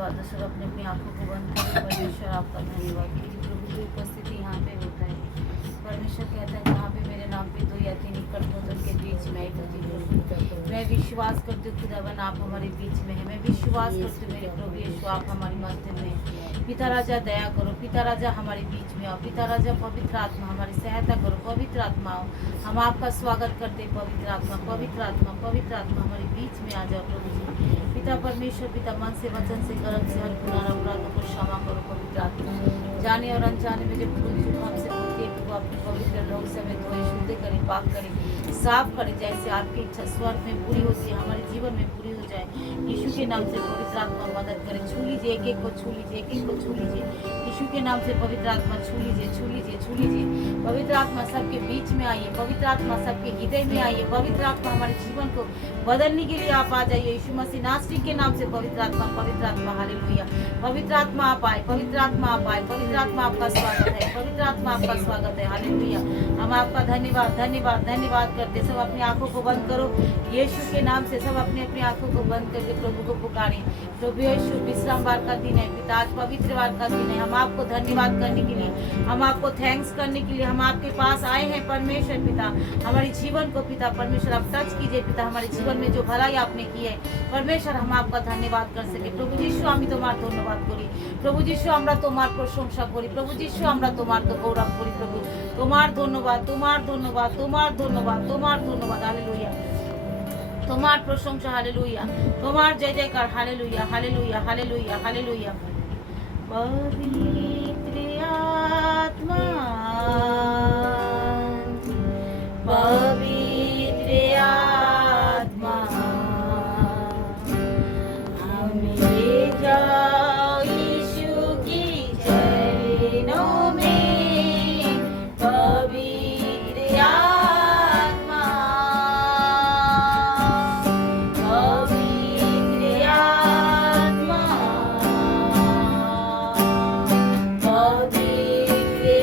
धन्यवाद। सब अपने अपनी आंखों को बंद करें। परमेश्वर आपका धन्यवाद कि प्रभु की उपस्थिति यहाँ पे होता है। परमेश्वर कहता है जहाँ पे मेरे नाम पे 2 या 3 इकट्ठे होते उनके बीच में आई होती प्रभु। मैं विश्वास करती हूँ खुदावन आप हमारे बीच में है। मैं विश्वास करती हूँ मेरे प्रभु यीशु आप हमारी मध्य में है। पिता राजा दया करो, पिता राजा हमारे बीच में आओ, पिता राजा पवित्र आत्मा हमारी सहायता करो, पवित्र आत्मा आओ। हम आपका स्वागत करते हैं पवित्र आत्मा, पवित्र आत्मा, पवित्र आत्मा हमारे बीच में आ जाओ प्रभु जी। पिता परमेश्वर पिता मन से वचन से कर्म से हर गुनाह अपराधों को क्षमा करो पवित्र आत्मा। जाने और अनजाने में जब कोई चूक हमसे होती है प्रभु अपने पवित्र लोग से हमें धोए, शुद्ध करें, पाक करें, साफ करें, जैसे आपकी इच्छा स्वर्ग में पूरी होती है हमारे जीवन में पूरी हो जाए। यीशु के नाम से पवित्र आत्मा मदद करें। छू लीजिए, एक एक को छू लीजिए, एक एक को छू लीजिए। यीशु के नाम से पवित्र आत्मा छू लीजिए, छू लीजिए, छू लीजिए। पवित्र आत्मा सबके बीच में आइए, पवित्र आत्मा सबके हृदय में आइए, पवित्र आत्मा हमारे जीवन को बदलने के लिए आप आ जाइए। यीशु मसीह नासरी के नाम से पवित्र आत्मा हालेलुया। पवित्र आत्मा आप आए, पवित्र आत्मा आप आए, पवित्र आत्मा आपका स्वागत है, पवित्र आत्मा आपका स्वागत है। हालेलुया। हम आपका धन्यवाद धन्यवाद धन्यवाद करते। सब अपनी आंखों को बंद करो यीशु के नाम से। सब अपनी अपनी आंखों को बंद करके प्रभु को पुकारें। प्रभु यीशु विश्राम वार का दिन है पिता, आज पवित्र वार का दिन है। हम आपको धन्यवाद करने के लिए, हम आपको थैंक्स करने के लिए हम आपके पास आए हैं परमेश्वर पिता। हमारे जीवन को पिता परमेश्वर आप टच कीजिए पिता। हमारे जीवन में जो भलाई आपने की है परमेश्वर हम आपका धन्यवाद कर सके। प्रभु যীশু আমি তোমার ধন্যবাদ করি। প্রভু যীশু আমরা তোমার প্রশংসা করি। প্রভু যীশু আমরা তোমার তো গৌরব করি। প্রভু তোমার ধন্যবাদ, তোমার ধন্যবাদ, তোমার ধন্যবাদ, তোমার ধন্যবাদ। হালেলুয়া। তোমার প্রশংসা হালেলুয়া, তোমার জয় জয়কার হালেলুয়া, হালেলুয়া, হালেলুয়া, হালেলুয়া। পবিত্র আত্মা, পবিত্র आत्मा हमें ले जाओ यीशु की चरणों में। पवित्र आत्मा, पवित्र आत्मा, पवित्र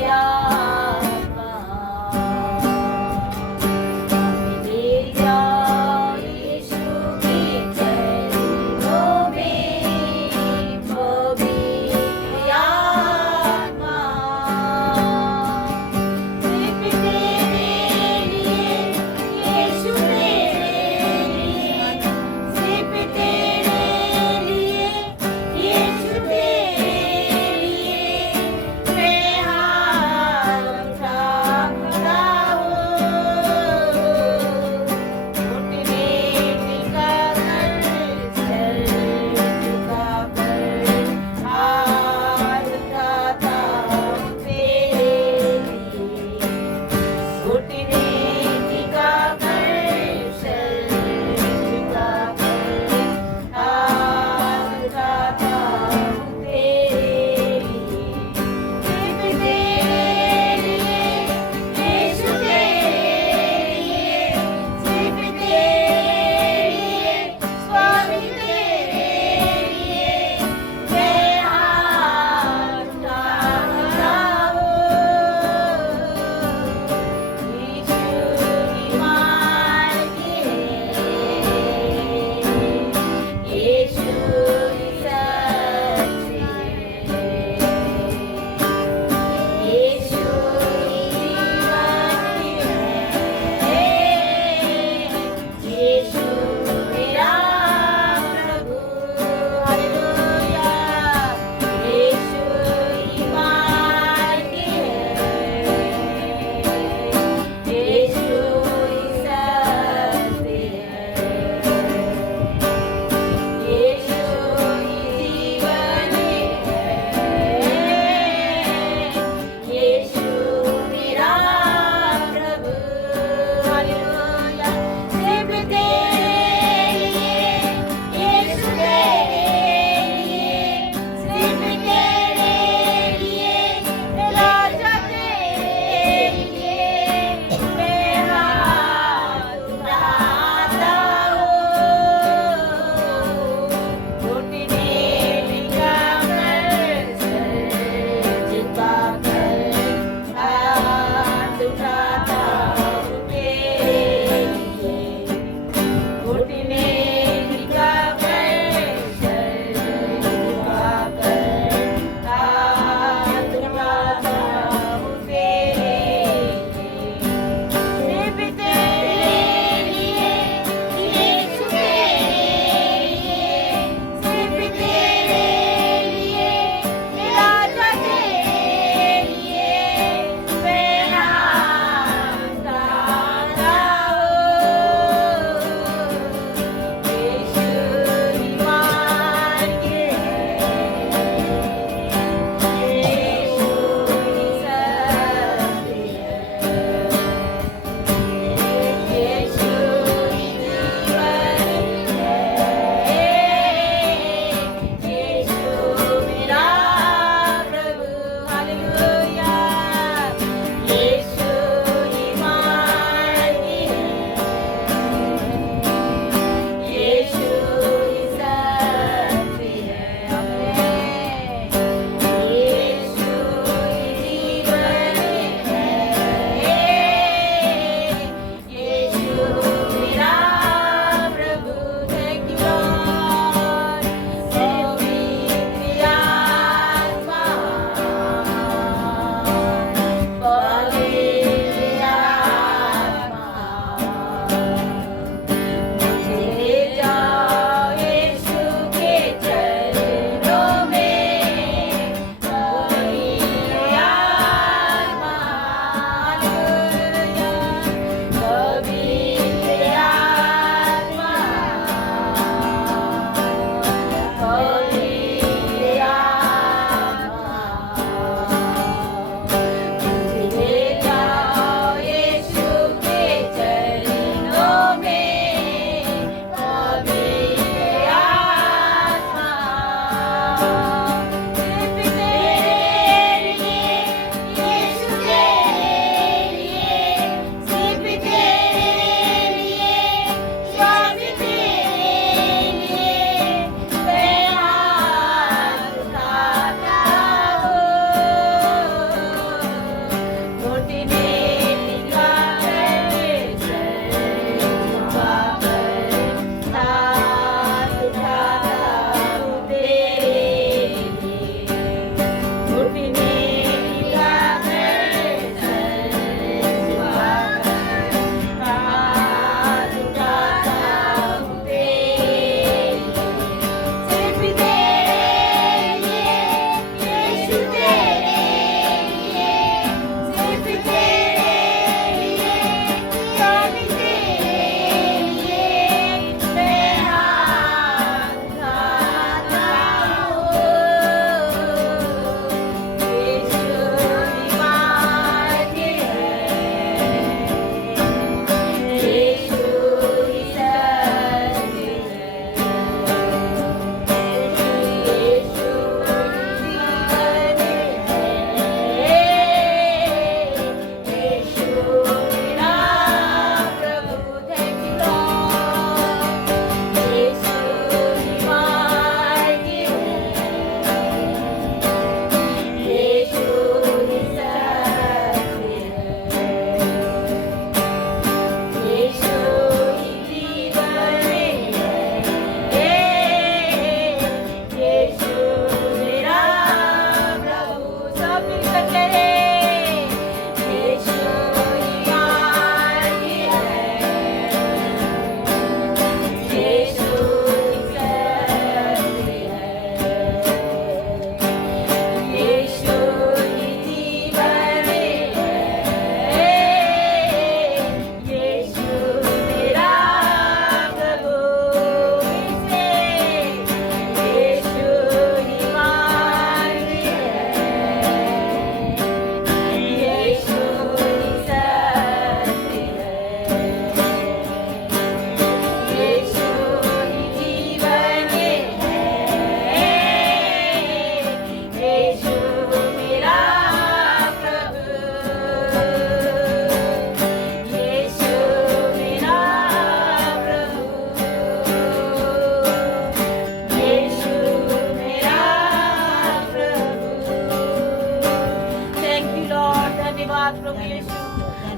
धन्यवाद प्रभु यीशु।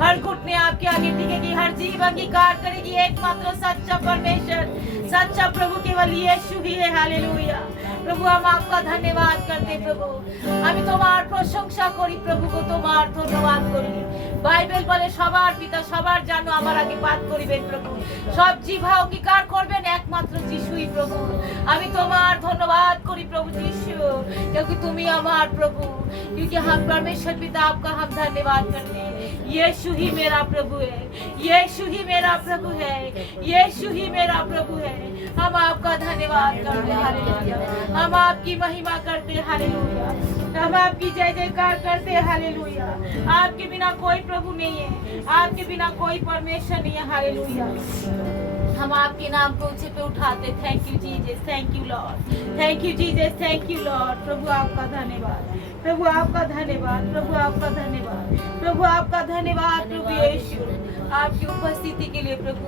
हर घुटने आपके आगे टिकेगी, हर जीभ अंगीकार करेगी एकमात्र सच्चा परमेश्वर, सच्चा प्रभु केवल यीशु ही है। हालेलुया प्रभु, हम आपका धन्यवाद करते प्रभু। আমি তোমার প্রশংসা করি প্রভু গো, তোমার ধন্যবাদ করি। বাইবেল বলে সবার পিতা সবার জানো আমার আগে পাঠ করিবেন প্রভু, সব জিহ্বা অঙ্গীকার করবেন একমাত্র যিশুই প্রভু। আমি তোমার ধন্যবাদ করি प्रभु यीशु, क्योंकि तुम ही हमार प्रभु, क्योंकि हम परमेश्वर पिता आपका हम धन्यवाद करते हैं। यीशु ही मेरा प्रभु है, यीशु ही मेरा प्रभु है, यीशु ही मेरा प्रभु है। हम आपका धन्यवाद करते हैं हालेलुया, हम आपकी महिमा करते हैं हालेलुया, हम आपकी जय जयकार करते हैं हालेलुया। आपके बिना कोई प्रभु नहीं है, आपके बिना कोई परमेश्वर नहीं है हालेलुया। हम आपके नाम को ऊंचे पे उठाते। Thank you Jesus, thank you Lord, thank you Jesus, thank you Lord. प्रभु आपका धन्यवाद, प्रभु आपका धन्यवाद, प्रभु आपका धन्यवाद, प्रभु आपका धन्यवाद प्रभु यीशु, आपकी उपस्थिति के लिए प्रभु।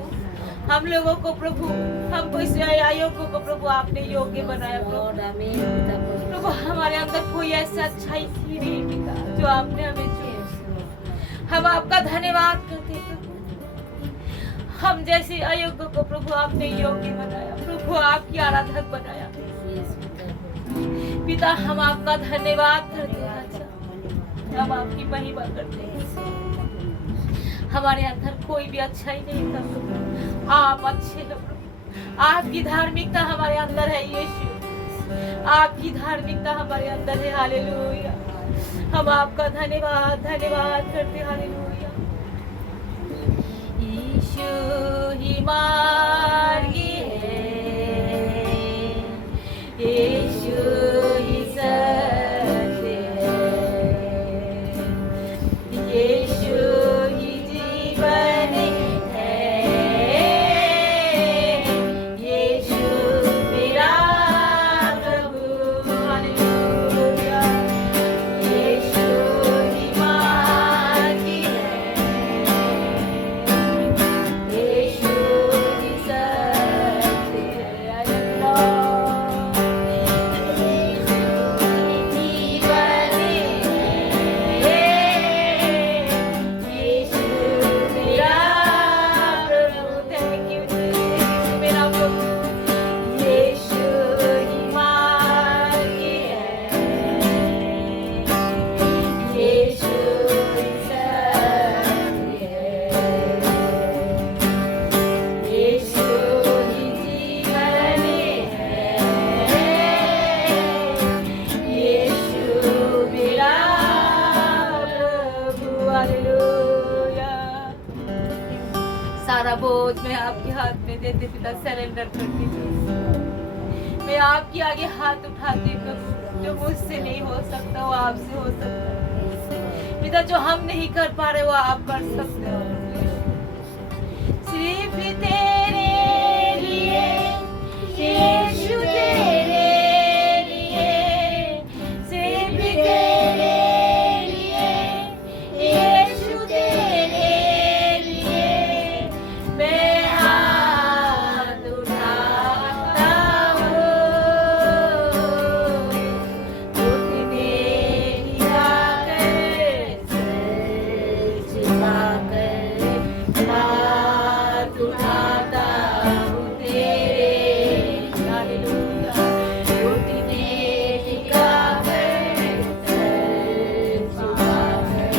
हम लोगों को प्रभु, हमको इस अयोग्य को प्रभु आपने योग्य बनाया प्रभु। प्रभु हमारे अंदर कोई ऐसी अच्छाई थी नहीं पिता जो आपने हमें दी। हम आपका धन्यवाद करते प्रभु, हम जैसे अयोग्य को प्रभु आपने योग्य बनाया, प्रभु आपकी आराधक बनाया पिता। हम आपका धन्यवाद करते हैं, हम आपकी महिमा करते हैं। हमारे अंदर कोई भी अच्छाई नहीं था प्रभु, आप अच्छे हो प्रभु। आपकी धार्मिकता हमारे अंदर है यीशु, आपकी धार्मिकता हमारे अंदर है हालेलुया। हम आपका धन्यवाद धन्यवाद करते हैं हालेलुया। यीशु ही मार्गी है, यीशु ही सत्य है, यीशु ही जीवन है, यीशु मेरा प्रभु हालेलुया। यीशु ही मार्गी है, यीशु ही सत्य है, सारा बोझ मैं आपके हाथ में देते पिता, सरेंडर करती हूँ। मैं आपके आगे हाथ उठाती प्रभु, जो मुझसे नहीं हो सकता वो आपसे हो सकता है पिता, जो हम नहीं कर पा रहे वो आप कर सकते हो। सिर्फ तेरे लिए यीशु, तेरे लिए, सिर्फ तेरे लिए यीशु, तेरे लिए मैं हाथ उठाता हूँ। घुटने हिलाकर, सिर झुकाकर हाथ उठाता हूँ तेरे हालेलुया। घुटने हिलाकर, सिर झुकाकर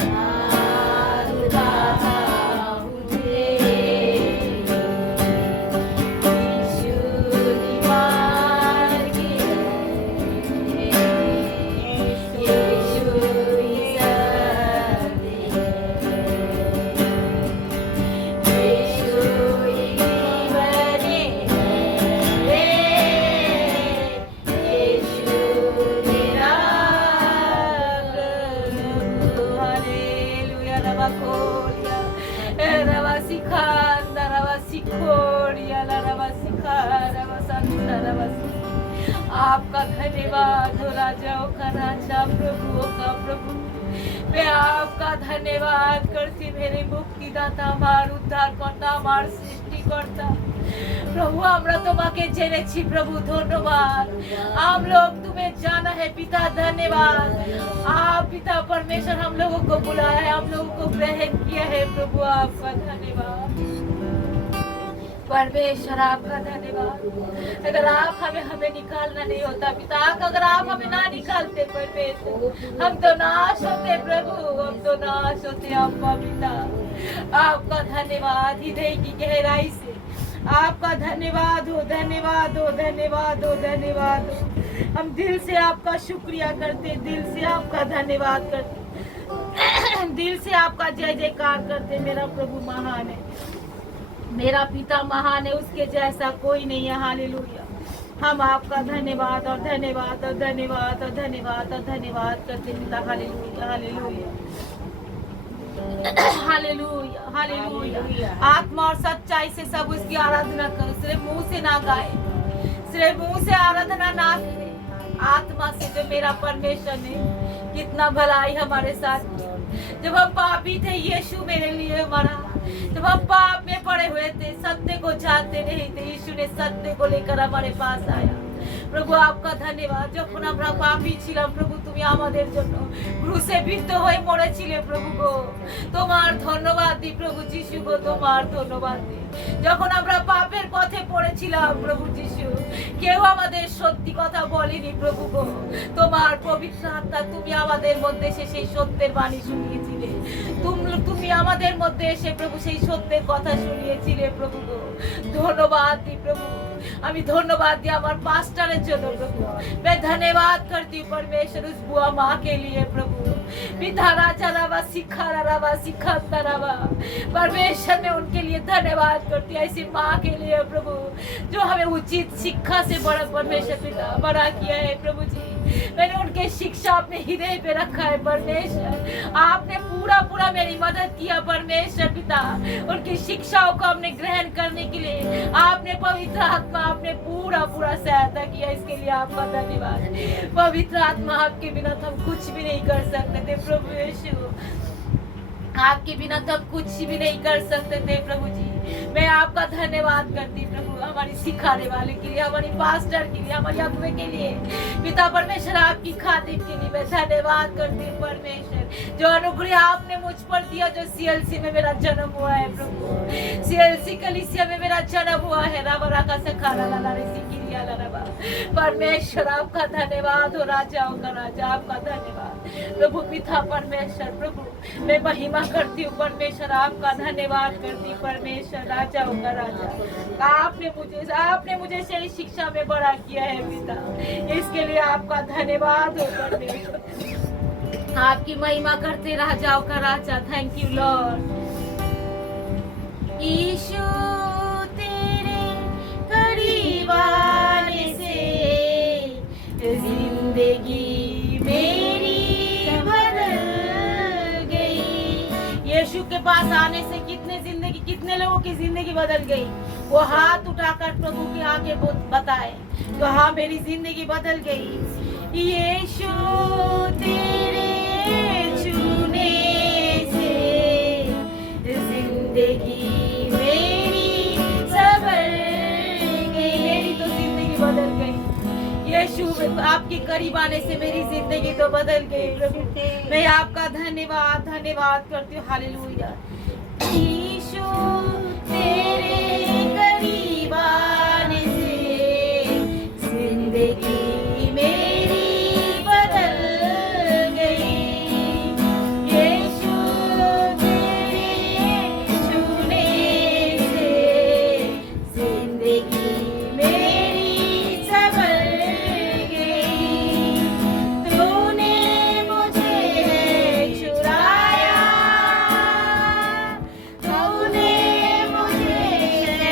हाथ उठाता हूँ तेरे। यीशु ही मार्गी है, यीशु ही सत्य है, यीशु ही जीवन है, यीशु मेरा प्रभु हालेलुया। रवा खोलिया, रवा सिखांदा, रवा सिखोरिया, रवा सिखा, रवा संता, रवा सिखा। आपका धन्यवाद हो राजाओं का राजा, प्रभुओं का प्रभु। मैं आपका धन्यवाद करती मेरे मुक्तिदाता আমার উদ্ধারকর্তা আমার সৃষ্টিকর্তা प्रभु আমরা তোমাকে জেনেছি प्रभु धन्यवाद हम लोग तुम्हें जाना है पिता धन्यवाद आप पिता परमेश्वर हम लोगों को बुलाया है हम लोगों को ग्रहण किया है प्रभु आपका धन्यवाद परमेश्वर आपका धन्यवाद अगर आप हमें निकालना नहीं होता पिता अगर आप हमें ना निकालते परमेश्वर हम तो नाश होते प्रभु हम तो नाश होते आपका पिता आपका धन्यवाद हृदय की गहराई से आपका धन्यवाद हो धन्यवाद हो धन्यवाद हो धन्यवाद हो हम दिल से आपका शुक्रिया करते दिल से आपका धन्यवाद करते दिल से आपका जय जयकार करते मेरा प्रभु महान है मेरा पिता महान है उसके जैसा कोई नहीं है हालेलुया हम आपका धन्यवाद और धन्यवाद और धन्यवाद और धन्यवाद और धन्यवाद करते पिता हालेलुया हालेलुया हालेलुया हालेलुया आत्मा और सच्चाई से सब उसकी आराधना करो सिर्फ मुंह से ना गाए सिर्फ मुंह से आराधना ना करे आत्मा से जो मेरा परमेश्वर ने कितना भलाई हमारे साथ किया जब हम पापी थे यीशु मेरे लिए मरा जब हम पाप में पड़े हुए थे सत्य को जानते नहीं थे यीशु ने सत्य को लेकर हमारे पास आया প্রভু आपका धन्यवाद যখন আমরা পাপী ছিলাম প্রভু তুমি আমাদের জন্য ক্রুশে বিদ্ধ হয়ে মরেছিলে প্রভু গো তোমার ধন্যবাদ দিই প্রভু যিশু গো তোমার ধন্যবাদ দিই যখন আমরা পাপের পথে পড়েছিলাম প্রভু যিশু কেউ আমাদের সত্যি কথা বলেনি প্রভু গো তোমার পবিত্র আত্মা তুমি আমাদের মধ্যে এসে সেই সত্যের বাণী শুনিয়েছিলে তুমি আমাদের মধ্যে এসে প্রভু সেই সত্যের কথা শুনিয়েছিলে প্রভু গো ধন্যবাদ দিই প্রভু আমি ধন্যবাদ দিই আমার পাস্টারের জন্য प्रभु मैं धन्यवाद करती हूँ परमेश्वर उस बुआ माँ के लिए प्रभु पिता राजा रावा सिखाता रावा परमेश्वर मैं उनके लिए धन्यवाद करती हूँ ऐसी माँ के लिए प्रभु जो हमें उचित शिक्षा से बड़ा परमेश्वर पिता बड़ा किया है प्रभु जी मैंने उनके शिक्षा अपने हृदय पे रखा है परमेश्वर आपने पूरा पूरा मेरी मदद किया परमेश्वर पिता उनकी शिक्षाओं को हमने ग्रहण करने के लिए आपने पवित्र आत्मा आपने पूरा पूरा सहायता किया इसके लिए आपका धन्यवाद पवित्र आत्मा आपके बिना तो हम कुछ भी नहीं कर सकते थे प्रभु यीशु आपके बिना तो हम कुछ भी नहीं कर सकते थे प्रभु जी मैं आपका धन्यवाद करती प्रभु हमारी सिखाने वाले के लिए हमारी पास्टर के लिए हमारी अगुवे के लिए पिता परमेश्वर आपकी खातिर के लिए मैं धन्यवाद करती हूँ परमेश्वर जो अनुग्रह आपने मुझ पर दिया जो सीएलसी में मेरा जन्म हुआ है प्रभु सीएलसी कलीसिया में मेरा जन्म हुआ है रावरा का सखारा लाला सिकिरिया लाला परमेश्वर आपका धन्यवाद हो राजाओं का राजा आपका धन्यवाद प्रभु पिता परमेश्वर प्रभु मैं महिमा करती हूँ परमेश्वर आपका धन्यवाद करती हूँ परमेश्वर राजाओं का राजा आपने मुझे सही शिक्षा में बड़ा किया है पिता इसके लिए आपका धन्यवाद हो परमेश्वर आपकी महिमा करते राजाओं का राजा थैंक यू लॉर्ड यीशु तेरे करीब आने से जिंदगी मेरी बदल गई यीशु के पास आने से कितने लोगों की जिंदगी बदल गई वो हाथ उठाकर प्रभु के आगे बताए तो हाँ मेरी जिंदगी बदल गई यीशु तेरे छूने से जिंदगी मेरी संवर गई मेरी तो जिंदगी बदल गई यीशु आपके करीब आने से मेरी जिंदगी तो बदल गई प्रभु मैं आपका धन्यवाद करती हूँ हालेलुया यीशु तेरे करीब आने से जिंदगी मेरी बदल गई यीशु तेरे छूने से जिंदगी मेरी संवर गई तूने मुझे छुड़ाया तूने मुझे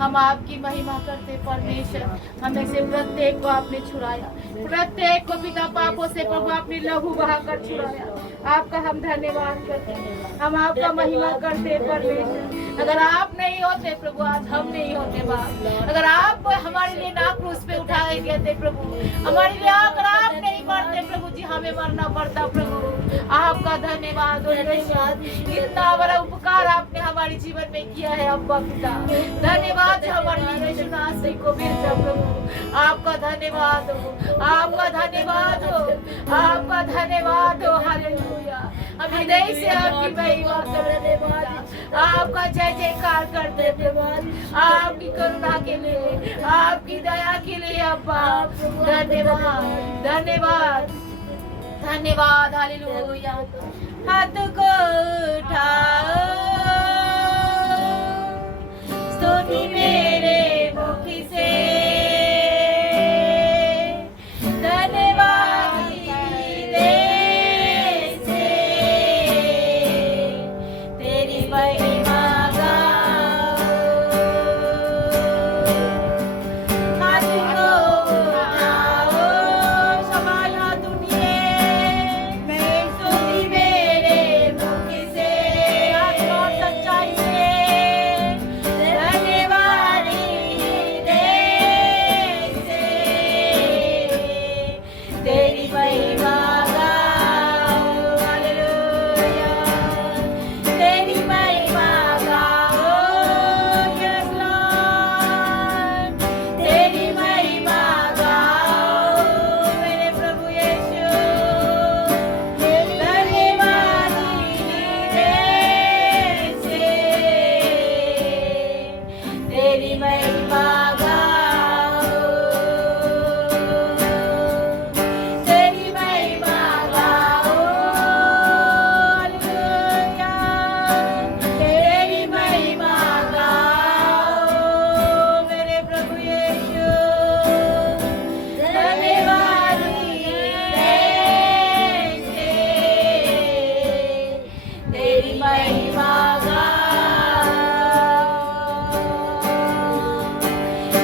हम आपकी महिमा करते परमेश्वर। हमें से प्रत्येक को आपने छुड़ाया, प्रत्येक को पिता पापों से प्रभु आपने लहू बहाकर छुड़ाया। आपका हम धन्यवाद करते हैं, हम आपका महिमा करते परमेश्वर। अगर आप नहीं होते प्रभु, आज हम नहीं होते बाप। अगर आप हमारे लिए ना क्रूस पे उठाए गए थे प्रभु, हमारे लिए अगर आप नहीं मरते प्रभु जी, हमें मरना पड़ता प्रभु। आपका धन्यवाद। इतना बड़ा उपकार आपने हमारे जीवन में किया है अब्बा पिता। धन्यवाद हमारे लिए यीशु नासरी को भेजा प्रभु। आपका धन्यवाद हो, आपका धन्यवाद हो, आपका धन्यवाद हो। हालेलुया। हम हृदय से आपकी महिमा करते, आपका जय जयकार करते आपकी करुणा के लिए, आपकी दया के लिए अब्बा। धन्यवाद धन्यवाद धन्यवाद। हालेलुया। हाथ को उठाओ, स्तुति मेरे मुख से धन्यवाद दे से तेरी महिमा गाओ। हाथ को उठाओ, सवाल हाथ उठिए, स्तुति मेरे मुख से, हाथ और सच्चाई से धन्यवाद दे से तेरी महिमा गाओ। हालेलुया। तेरी महिमा गाओ। यस लॉर्ड, तेरी महिमा गाओ मेरे प्रभु यीशु। धन्यवाद दे से तेरी महिमा गाओ। तेरी महिमा गाओ। हालेलुया। तेरी महिमा गाओ मेरे प्रभु यीशु। धन्यवाद दे से तेरी महिमा गाओ।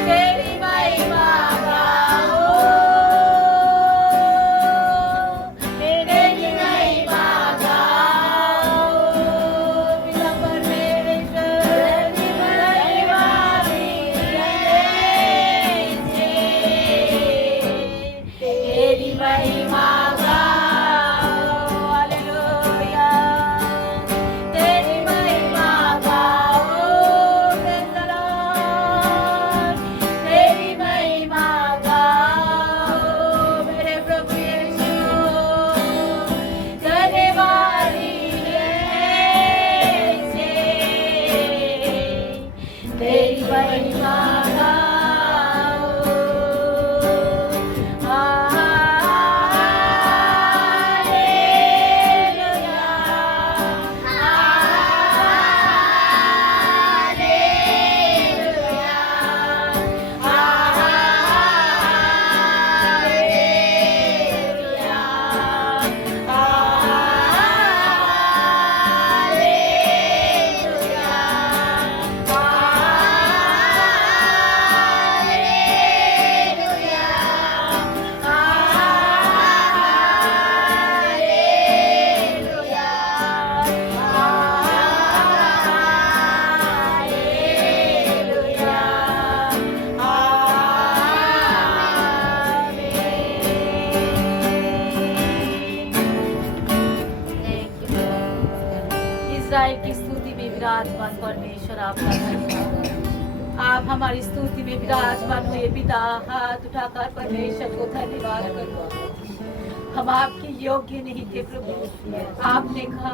तेरी महिमा गाओ। तेरी महिमा गाओ पिता परमेश्वर। धन्यवाद दे से तेरी महिमा गाओ। हालेलुया। तेरी महिमा गाओ। Praise the Lord. तेरी महिमा गाओ मेरे प्रभु यीशु। धन्यवाद दे से तेरी महिमा गाओ। इज़राइल की स्तुति में विराजमान परमेश्वर आपका धन्यवाद। आप हमारी स्तुति में विराजमान हुए पिता। हाथ उठाकर परमेश्वर को धन्यवाद करो। हम आपके योग्य नहीं थे प्रभु, आपने कहा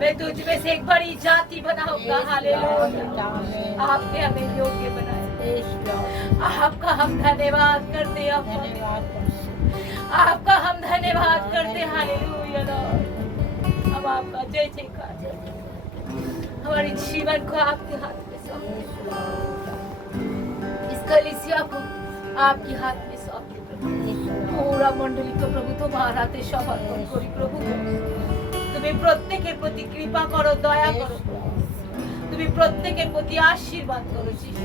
मैं तुझ में से एक बड़ी जाति बनाऊंगा। हालेलुया। आपने हमें योग्य बनाया। आपका हम धन्यवाद करते हैं, आपका हम धन्यवाद करते। Hallelujah Lord. हम आपका जय जयकार करते। हमारे जीवन को आपके हाथ में सौंपते, इस कलीसिया को आपके हाथ में सौंपते प्रभु। पूरा मंडली को प्रभु তোমার হাতে সমর্পণ করি প্রভু। তুমি প্রত্যেকের প্রতি কৃপা করো, দয়া করো। তুমি প্রত্যেকের প্রতি আশীর্বাদ করো যিশু।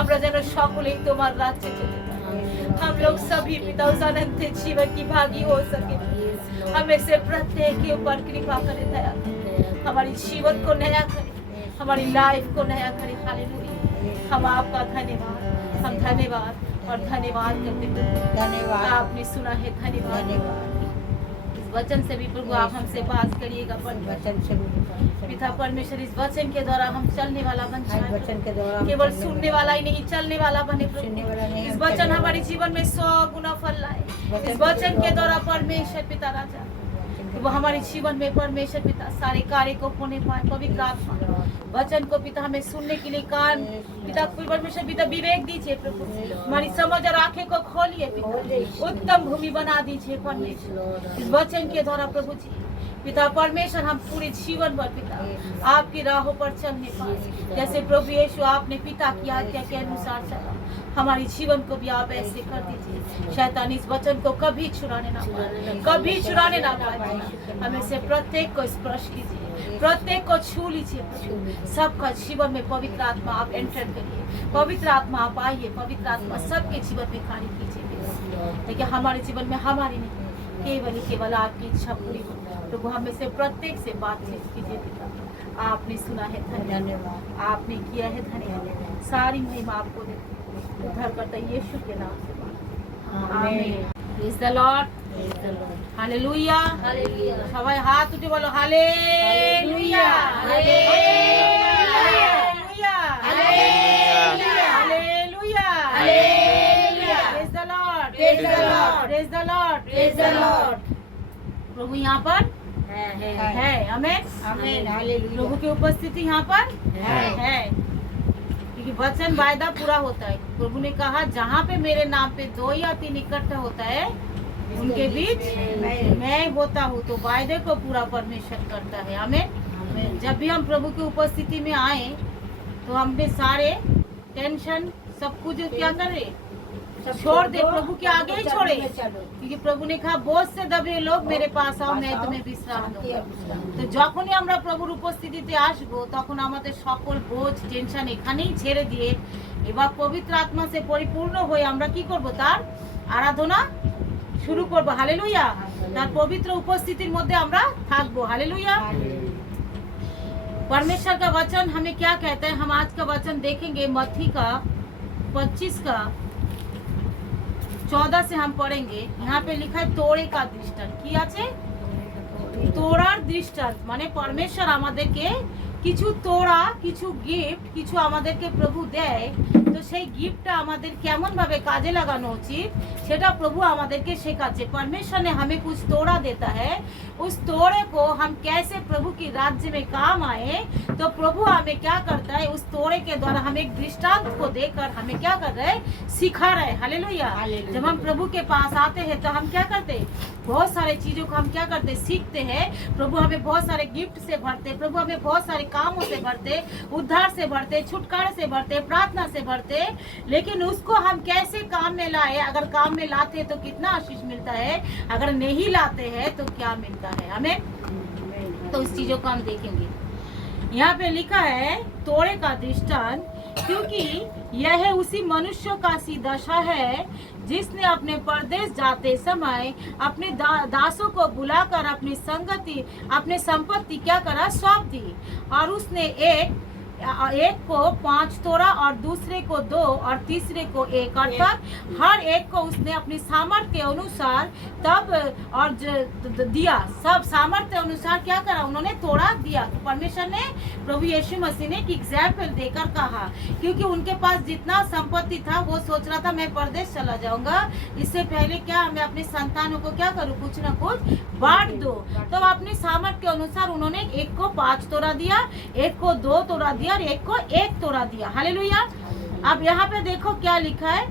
আমরা যেন সকলেই তোমার রাজ্যে চলে যাই। हम लोग सभी पिता उस अनंत जीवन की भागी हो सके। हमें से प्रत्येक के ऊपर कृपा करे, दया करे, हमारी जीवन को नया करे, हमारी लाइफ को नया करे। हालेलुया। हम आपका धन्यवाद, हम धन्यवाद और धन्यवाद करते हैं। धन्यवाद। आपने सुना है, धन्यवाद। इस वचन से भी प्रभु आप हमसे बात करिएगा। वचन से पिता परमेश्वर इस वचन के द्वारा हम चलने वाला बन जाए, वचन के द्वारा केवल सुनने वाला ही नहीं चलने वाला बने सुनने प्रभु। वाला नहीं, इस हम वचन चलने हमारे जीवन में 100 गुना फल लाए। वचन इस के वचन के द्वारा द्वारा परमेश्वर पिता राजा वो हमारे जीवन में परमेश्वर पिता सारे कार्य को होने पाए। पवित्र आत्मा वचन को पिता हमें सुनने के लिए कान पिता परमेश्वर पिता विवेक दीजिए प्रभु। हमारी समझ और आंखें को खोलिए पिता, उत्तम भूमि बना दीजिए परमेश्वर। इस वचन के द्वारा प्रभु जी पिता परमेश्वर हम पूरे जीवन भर पिता आपकी राहों पर चलने पाए। जैसे प्रभु यीशु आपने पिता की आज्ञा के अनुसार चला, हमारे जीवन को भी आप ऐसे कर दीजिए। शैतान इस वचन को कभी छुड़ाने ना पाए, कभी छुड़ाने ना पाए। हमें से प्रत्येक को स्पर्श कीजिए, प्रत्येक को छू लीजिए प्रभु। सबका जीवन में पवित्र आत्मा आप एंटर करिए, पवित्र आत्मा आप आइए, पवित्र आत्मा सबके जीवन में कार्य कीजिए। देखिए हमारे जीवन में हमारी नहीं, केवल आपकी इच्छा पूरी हो। प्रभु हमें से प्रत्येक से बातचीत कीजिए पिता। आपने सुना है, धन्यवाद। आपने किया है, धन्यवाद। सारी महिमा आपको देते हैं। उद्धार करता यीशु के नाम से आमीन। Praise the Lord, hallelujah, hallelujah. সবাই হাত উঠে বলো hallelujah, hallelujah, hallelujah, hallelujah, hallelujah. Praise the Lord, praise the Lord, praise the Lord, praise the Lord. प्रभु यहाँ पर है, आमीन, आमीन, हालेलुया। प्रभु की उपस्थिति यहाँ पर है, क्योंकि वचन वायदा पूरा होता है। प्रभु ने कहा जहाँ पे मेरे नाम पे 2 या 3 इकट्ठा होता है उनके बीच मैं होता हूँ। तो वायदे को पूरा परमेश्वर करता है, आमीन। जब भी हम प्रभु की उपस्थिति में आए तो हमने सारे टेंशन सब कुछ क्या करे, छोड़ दे, प्रभु के आगे ही छोड़े। क्योंकि प्रभु ने कहा बोझ से दबे लोग मेरे पास आओ, मैं तुम्हें বিশ্রাম দেব। তো যখনই আমরা প্রভুর উপস্থিতিতে আসবো তখন আমাদের সকল বোঝ টেনশন এখানেই ছেড়ে দিয়ে এবার পবিত্র আত্মা সে পরিপূর্ণ হয়ে আমরা কি করব, তার আরাধনা শুরু করব। হালেলুয়া। তার পবিত্র উপস্থিতির মধ্যে আমরা থাকবো। হালেলুয়া। परमेश्वर का वचन हमें क्या कहता है, हम आज का वचन देखेंगे मत्ती का 25 का 14 से हम पढ़ेंगे। यहाँ पे लिखा है तोड़े का दृष्टांत। কি আছে? তোড়ার দৃষ্টান্ত, মানে পরমেশ্বর আমাদেরকে কিছু তোড়া, কিছু গিফট, কিছু আমাদেরকে প্রভু দেয়। তো সেই गिफ्टটা আমাদের কেমন ভাবে কাজে লাগানো উচিত সেটা প্রভু আমাদেরকে শেখাচ্ছে। परमेश्वर ने हमें कुछ तोड़ा देता है, उस तोड़े को हम कैसे प्रभु की राज्य में काम आए। तो प्रभु हमें क्या करता है, उस तोड़े के द्वारा हम एक दृष्टांत को देकर हमें क्या कर रहे हैं, सिखा रहे हैं। हालेलुया। जब हम प्रभु के पास आते हैं तो हम क्या करते हैं, बहुत सारे चीजों को हम क्या करते हैं, सीखते हैं। प्रभु हमें बहुत सारे गिफ्ट से भरते, प्रभु हमें बहुत सारे कामों से भरते, उद्धार से भरते, छुटकारे से भरते, प्रार्थना से भरते। लेकिन उसको हम कैसे काम में लाए, अगर काम में लाते तो कितना आशीष मिलता है, अगर नहीं लाते हैं तो क्या मिलता है, हमें। तो उस चीजों को हम देखेंगे। यहाँ पे लिखा है तोड़े का दृष्टांत, क्योंकि यह उसी मनुष्य का सी दशा है जिसने अपने परदेश जाते समय अपने दासों को बुलाकर अपनी संगति, अपने संपत्ति क्या करा, सौंप दी। और उसने एक को 5 तोड़ा और दूसरे को 2 और तीसरे को 1, अर्थात हर एक को उसने अपनी सामर्थ्य के अनुसार तब और दिया। सब सामर्थ्य अनुसार क्या करा, उन्होंने तोड़ा दिया। तो परमेश्वर ने प्रभु यीशु मसीह ने एक एग्जाम्पल देकर कहा, क्योंकि उनके पास जितना संपत्ति था वो सोच रहा था मैं परदेश चला जाऊंगा, इससे पहले क्या मैं अपने संतानों को क्या करूँ, कुछ न कुछ बांट दो। तो अपनी सामर्थ्य के अनुसार उन्होंने एक को 5 तोड़ा दिया, एक को 2 तोड़ा दिया और एक को 1 तोड़ा दिया। हालेलुया। अब यहाँ पे देखो क्या लिखा है,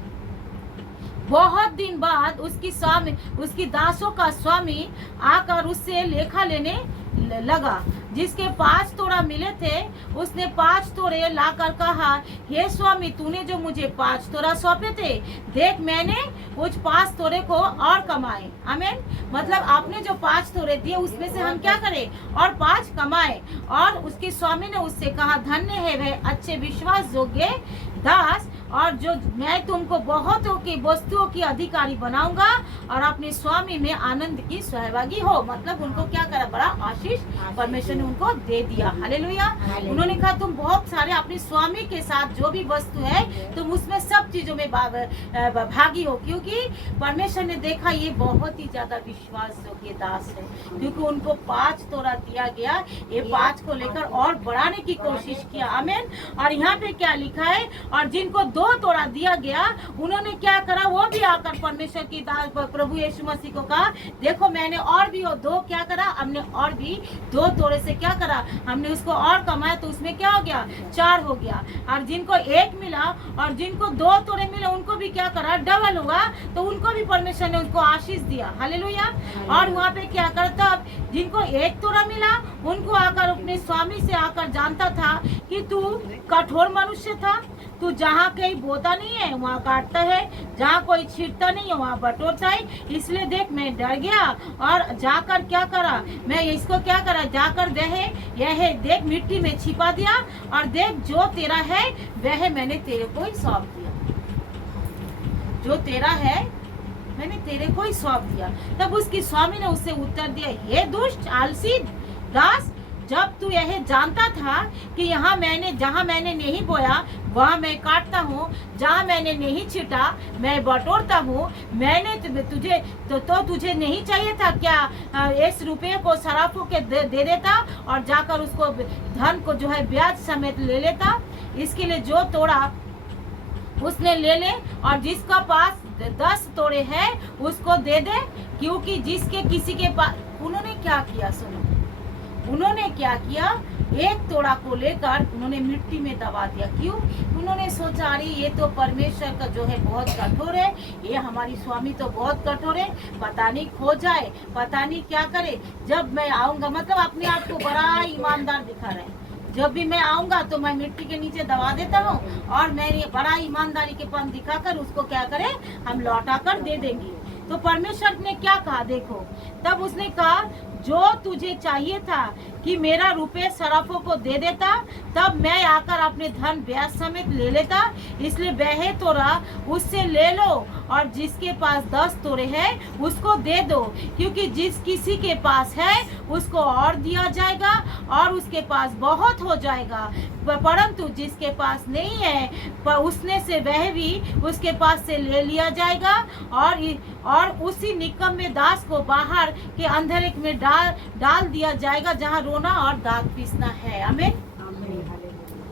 बहुत दिन बाद उसकी दासों का स्वामी आकर उससे लेखा लेने लगा। जिसके 5 तोड़ा मिले थे उसने 5 तोड़े लाकर कहा, हे स्वामी तूने जो मुझे 5 तोड़ा सौंपे थे, देख मैंने उस 5 तोड़े को और कमाए। आमीन। मतलब आपने जो 5 तोड़े दिए उसमें से हम क्या करें और 5 कमाए। और उसके स्वामी ने उससे कहा, धन्य है वह अच्छे विश्वास योग्य दास, और जो मैं तुमको बहुतों की वस्तुओं की अधिकारी बनाऊंगा और अपने स्वामी में आनंद की सहभागी हो। मतलब उनको क्या करा, बड़ा आशीष परमेश्वर ने उनको दे दिया। हालेलुया। उन्होंने कहा तुम बहुत सारे अपने स्वामी के साथ जो भी वस्तु है तुम उसमें सब चीजों में भागी हो, क्योंकि परमेश्वर ने देखा ये बहुत ही ज्यादा विश्वास योग्य दास है, क्योंकि उनको 5 तोड़ा दिया गया, ये 5 को लेकर और बढ़ाने की कोशिश किया। आमीन। और यहाँ पे क्या लिखा है, और जिनको 2 तोड़ा दिया गया उन्होंने क्या करा, वो भी आकर परमेश्वर की दास प्रभु यीशु मसीह को कहा, देखो मैंने और भी 2 क्या करा, हमने और भी 2 तोड़े से क्या करा, हमने उसको और कमाया, तो उसमें क्या हो गया, 4 हो गया। और जिनको 1 मिला और जिनको 2 तोड़े मिले उनको भी क्या करा, डबल हुआ, तो उनको भी परमेश्वर ने उनको आशीष दिया। हालेलुया। और वहाँ पे क्या करता, जिनको 1 तोड़ा मिला उनको आकर अपने स्वामी से आकर जानता था कि तू कठोर मनुष्य था, तू जहाँ कहीं बोता नहीं है वहाँ काटता है, जहाँ कोई छींटता नहीं है वहाँ बटोरता है, इसलिए देख मैं डर गया और जाकर क्या करा, मैं इसको क्या करा, जाकर यह देख मिट्टी में छिपा दिया, और देख जो तेरा है वह मैंने तेरे को ही सौंप दिया, जो तेरा है मैंने तेरे को ही सौंप दिया। तब उसकी स्वामी ने उससे उत्तर दिया, हे दुष्ट आलसी दास, जब तू यह जानता था कि जहाँ मैंने नहीं बोया वहाँ मैं काटता हूँ, जहाँ मैंने नहीं छिटा मैं बटोरता हूँ, मैंने तुझे तुझे नहीं चाहिए था क्या इस रुपये को सराफों के दे देता और जाकर उसको धन को जो है ब्याज समेत ले लेता। इसके लिए जो तोड़ा उसने ले ले, और जिसका पास 10 तोड़े है उसको दे दे, क्योंकि जिसके किसी के पास। उन्होंने क्या किया, सुनो उन्होंने क्या किया, 1 तोड़ा को लेकर उन्होंने मिट्टी में दबा दिया। क्यों? उन्होंने सोचा अरे ये तो परमेश्वर का जो है बहुत कठोर है, ये हमारी स्वामी तो बहुत कठोर है, पता नहीं खो जाए, पता नहीं क्या करे, जब मैं आऊंगा, मतलब अपने आप को बड़ा ईमानदार दिखा रहे हैं, जब भी मैं आऊंगा तो मैं मिट्टी के नीचे दबा देता हूँ और मैं ये बड़ा ईमानदारी के पन दिखाकर उसको क्या करें, हम लौटा कर दे देंगे। तो परमेश्वर ने क्या कहा, देखो तब उसने कहा जो तुझे चाहिए था कि मेरा रुपये सराफों को दे देता, तब मैं आकर अपने धन ब्याज समेत ले लेता, इसलिए वह तोड़ा उससे ले लो और जिसके पास 10 तोड़े हैं उसको दे दो, क्योंकि जिस किसी के पास है उसको और दिया जाएगा और उसके पास बहुत हो जाएगा, परंतु जिसके पास नहीं है उसने से वह भी उसके पास से ले लिया जाएगा, और उसी निकम्मे दास को बाहर के अंधेरे में डाल दिया जाएगा जहाँ रोना और दांत पीसना है। आमीन।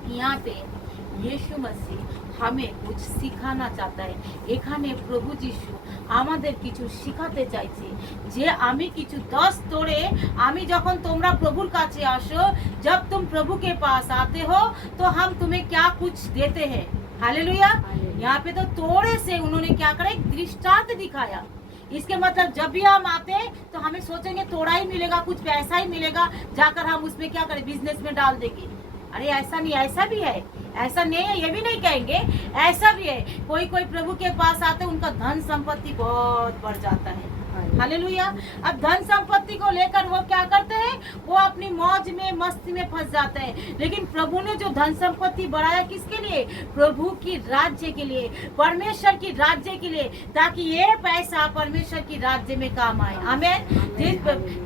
यहाँ पे यीशु मसीह हमें कुछ শিখানা চাইতা है। এখানে প্রভু যিশু আমাদের কিছু শিখাতে চাইছে যে আমি কিছু 10 तोड़े, আমি যখন তোমরা প্রভুর কাছে আসো, जब तुम प्रभु के पास आते हो तो हम तुम्हें क्या कुछ देते हैं। हालेलुया। यहाँ पे तो तोड़े से उन्होंने क्या करा, एक दृष्टांत दिखाया। इसके मतलब जब भी हम आते हैं तो हमें सोचेंगे थोड़ा ही मिलेगा, कुछ पैसा ही मिलेगा, जाकर हम उसमें क्या करें, बिजनेस में डाल देंगे। अरे ऐसा नहीं, ऐसा भी है, ऐसा नहीं है ये भी नहीं कहेंगे, ऐसा भी है। कोई प्रभु के पास आते हैं उनका धन संपत्ति बहुत बढ़ जाता है। हालेलुया। अब धन संपत्ति को लेकर वो क्या करते हैं, वो अपनी मौज में मस्ती में फंस जाते हैं। लेकिन प्रभु ने जो धन संपत्ति बढ़ाया किसके लिए, प्रभु की राज्य के लिए, परमेश्वर की राज्य के लिए, ताकि ये पैसा परमेश्वर की राज्य में काम आए। आमीन।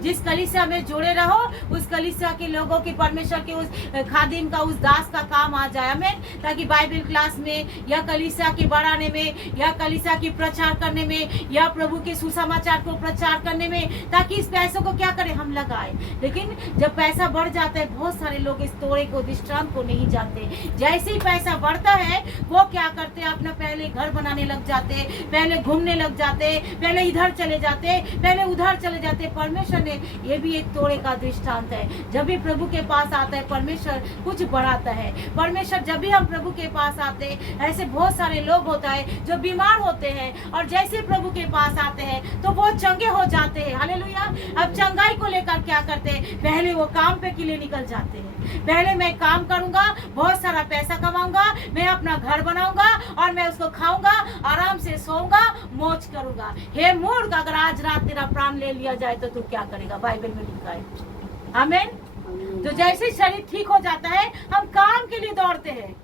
जिस कलीसिया में जुड़े रहो उस कलीसिया के लोगों के परमेश्वर के उस खादिम का, उस दास का काम आ जाए। आमीन। ताकि बाइबल क्लास में या कलीसिया के बढ़ाने में या कलीसिया की प्रचार करने में या प्रभु के सुसमाचार को प्रचार करने में, ताकि इस पैसों को क्या करें, हम लगाए। लेकिन जब पैसा बढ़ जाता है, बहुत सारे लोग इस तोड़े को, दृष्टांत को नहीं जानते। जैसे ही पैसा बढ़ता है वो क्या करते हैं, अपना पहले घर बनाने लग जाते, पहले घूमने लग जाते, पहले इधर चले जाते, पहले उधर चले जाते। परमेश्वर ने ये भी एक तोड़े का दृष्टांत है। जब भी प्रभु के पास आता है परमेश्वर कुछ बढ़ाता है। परमेश्वर जब भी हम प्रभु के पास आते, ऐसे बहुत सारे लोग होता है जो बीमार होते हैं, और जैसे प्रभु के पास आते हैं तो वो वो चंगे हो जाते हैं। हालेलुया। अब चंगाई को लेकर क्या करते हैं, पहले वो काम पे के लिए निकल जाते हैं। पहले मैं काम करूंगा, बहुत सारा पैसा कमाऊंगा, मैं अपना घर बनाऊंगा और मैं उसको खाऊंगा, आराम से सोऊंगा, मौज करूंगा। हे मूर्ख, अगर आज रात तेरा प्राण ले लिया जाए तो तू क्या करेगा? बाइबल में लिखा है। आमीन। तो जैसे शरीर ठीक हो जाता है, हम काम के लिए दौड़ते हैं।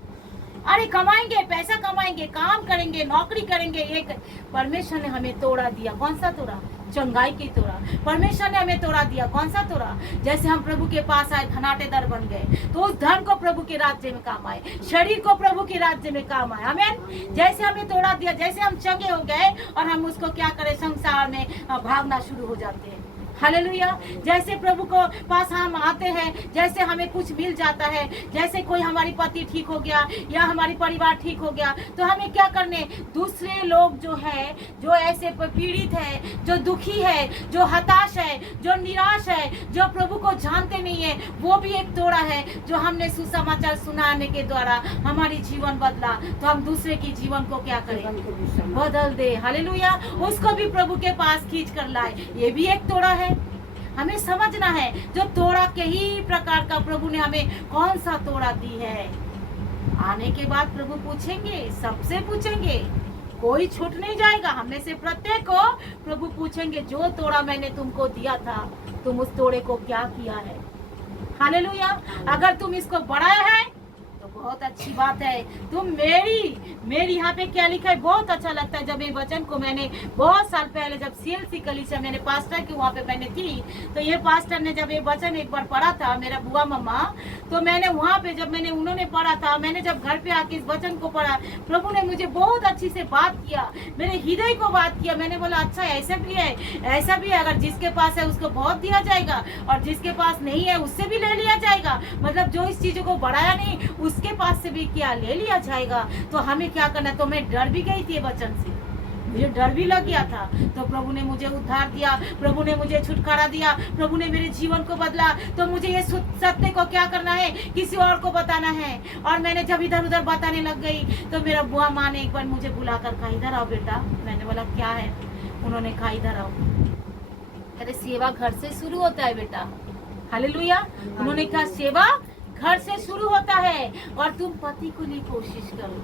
अरे कमाएंगे, पैसा कमाएंगे, काम करेंगे, नौकरी करेंगे। एक परमेश्वर ने हमें तोड़ा दिया। कौन सा तोड़ा? चंगाई की तोड़ा। परमेश्वर ने हमें तोड़ा दिया। कौन सा तोड़ा? जैसे हम प्रभु के पास आए, धनाटेदार बन गए, तो उस धन को प्रभु के राज्य में काम आए, शरीर को प्रभु के राज्य में काम आए। आमीन। जैसे हमें तोड़ा दिया, जैसे हम चंगे हो गए और हम उसको क्या करें, संसार में भागना शुरू हो जाते हैं। हालेलुया। जैसे प्रभु को पास हम आते हैं, जैसे हमें कुछ मिल जाता है, जैसे कोई हमारी पति ठीक हो गया या हमारी परिवार ठीक हो गया, तो हमें क्या करने, दूसरे लोग जो है, जो ऐसे पीड़ित है, जो दुखी है, जो हताश है, जो निराश है, जो प्रभु को जानते नहीं है, वो भी एक तोड़ा है जो हमने सुसमाचार सुनाने के द्वारा हमारी जीवन बदला। तो हम दूसरे की जीवन को क्या करें, बदल दे। हालेलुया। उसको भी प्रभु के पास खींच कर लाए। ये भी एक तोड़ा है। हमें समझना है, जो तोड़ा के ही प्रकार का प्रभु ने हमें कौन सा तोड़ा दी है। आने के बाद प्रभु पूछेंगे, सबसे पूछेंगे, कोई छूट नहीं जाएगा। हमें से प्रत्येक को प्रभु पूछेंगे, जो तोड़ा मैंने तुमको दिया था, तुम उस तोड़े को क्या किया है। हालेलुया। अगर तुम इसको बढ़ाया है तो बहुत अच्छी बात है। तुम मेरी यहाँ पे क्या लिखा है, बहुत अच्छा लगता है। जब ये वचन को मैंने बहुत साल पहले, जब CLC कलीसिया मैंने पास्टर के वहाँ पे मैंने थी, तो ये पास्टर ने जब ये वचन एक बार पढ़ा था, मेरा बुआ मम्मा, तो मैंने वहाँ पे जब मैंने उन्होंने पढ़ा था, मैंने जब घर पे आके इस वचन को पढ़ा, प्रभु ने मुझे बहुत अच्छी से बात किया, मेरे हृदय को बात किया। मैंने बोला अच्छा ऐसा भी है, ऐसा भी है। अगर जिसके पास है उसको बहुत दिया जाएगा और जिसके पास नहीं है उससे भी ले लिया जाएगा। मतलब जो इस चीजों को बढ़ाया नहीं, उसके पास से भी क्या ले लिया जाएगा। तो हमें क्या करना। तो मैं डर भी गई थी वचन से, मुझे डर भी लग गया था। तो प्रभु ने मुझे उद्धार दिया, प्रभु ने मुझे छुटकारा दिया, प्रभु ने मेरे जीवन को बदला। तो मुझे ये सत्य को क्या करना है, किसी और को बताना है। और मैंने जब इधर उधर बताने लग गई, तो मेरा बुआ माँ ने एक बार मुझे बुलाकर कहा, इधर आओ बेटा। मैंने बोला क्या है। उन्होंने कहा इधर आओ। अरे सेवा घर से शुरू होता है बेटा। हालेलुया। उन्होंने कहा सेवा घर से शुरू होता है, और तुम पति को लिए कोशिश करो,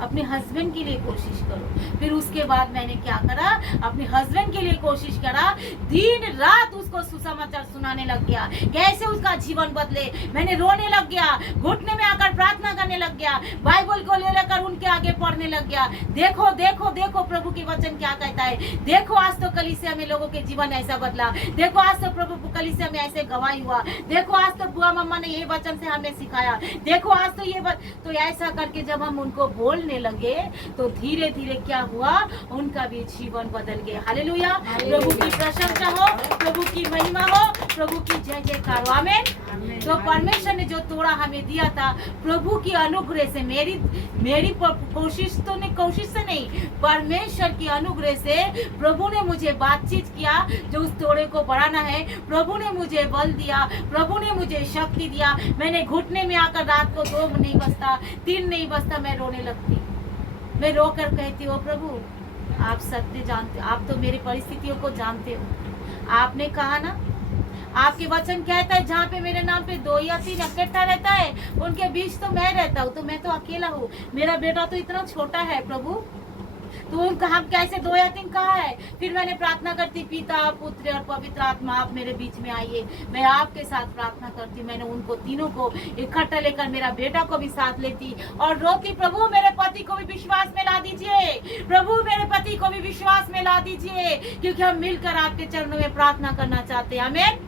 अपने हस्बैंड के लिए कोशिश करो। फिर उसके बाद मैंने क्या करा, अपने हस्बैंड के लिए कोशिश करा, दिन रात उसको सुसमाचार सुनाने लग गया, कैसे उसका जीवन बदले। मैंने रोने लग गया, घुटने में आकर प्रार्थना करने लग गया, बाइबल को ले लेकर उनके आगे पढ़ने लग गया। देखो देखो देखो प्रभु के वचन क्या कहता है। देखो आज तो कलीसिया में लोगों के जीवन ऐसा बदला। देखो आज तो प्रभु कलीसिया में ऐसे गवाही हुआ। देखो आज तो बुआ मम्मा ने ये वचन से हमें सिखाया। देखो आज तो ये तो ऐसा करके जब हम उनको बोलने लगे, तो धीरे धीरे क्या हुआ, उनका भी जीवन बदल गया। हालेलुया। प्रभु की प्रशंसा हो, प्रभु की महिमा हो, प्रभु की जय जयकार हो। आमीन। तो परमेश्वर ने जो तोड़ा हमें दिया था, प्रभु की अनुग्रह से, मेरी कोशिश तो नहीं, कोशिश से नहीं, परमेश्वर की अनुग्रह से प्रभु ने मुझे बातचीत किया, जो उस तोड़े को बढ़ाना है। प्रभु ने मुझे बल दिया, प्रभु ने मुझे शक्ति दिया। मैंने घुटने में आकर रात को 2 नहीं बजता, 3 नहीं बजता, मैं रोने लगती। मैं रोकर कहती हूँ, प्रभु आप सत्य जानते हो, आप तो मेरी परिस्थितियों को जानते हो। आपने कहा ना, आपके वचन कहता है, जहाँ पे मेरे नाम पे 2 या 3 इकट्ठा रहता है, उनके बीच तो मैं रहता हूँ। तो मैं तो अकेला हूँ, मेरा बेटा तो इतना छोटा है प्रभु, तो उनका हम कैसे 2 या 3 कहा है। फिर मैंने प्रार्थना करती, पिता पुत्र और पवित्र आत्मा आप मेरे बीच में आइए, मैं आपके साथ प्रार्थना करती। मैंने उनको तीनों को इकट्ठा लेकर मेरा बेटा को भी साथ लेती और रोती, प्रभु मेरे पति को भी विश्वास में ला दीजिए, प्रभु मेरे पति को भी विश्वास में ला दीजिए, क्योंकि हम मिलकर आपके चरणों में प्रार्थना करना चाहते हैं। आमीन।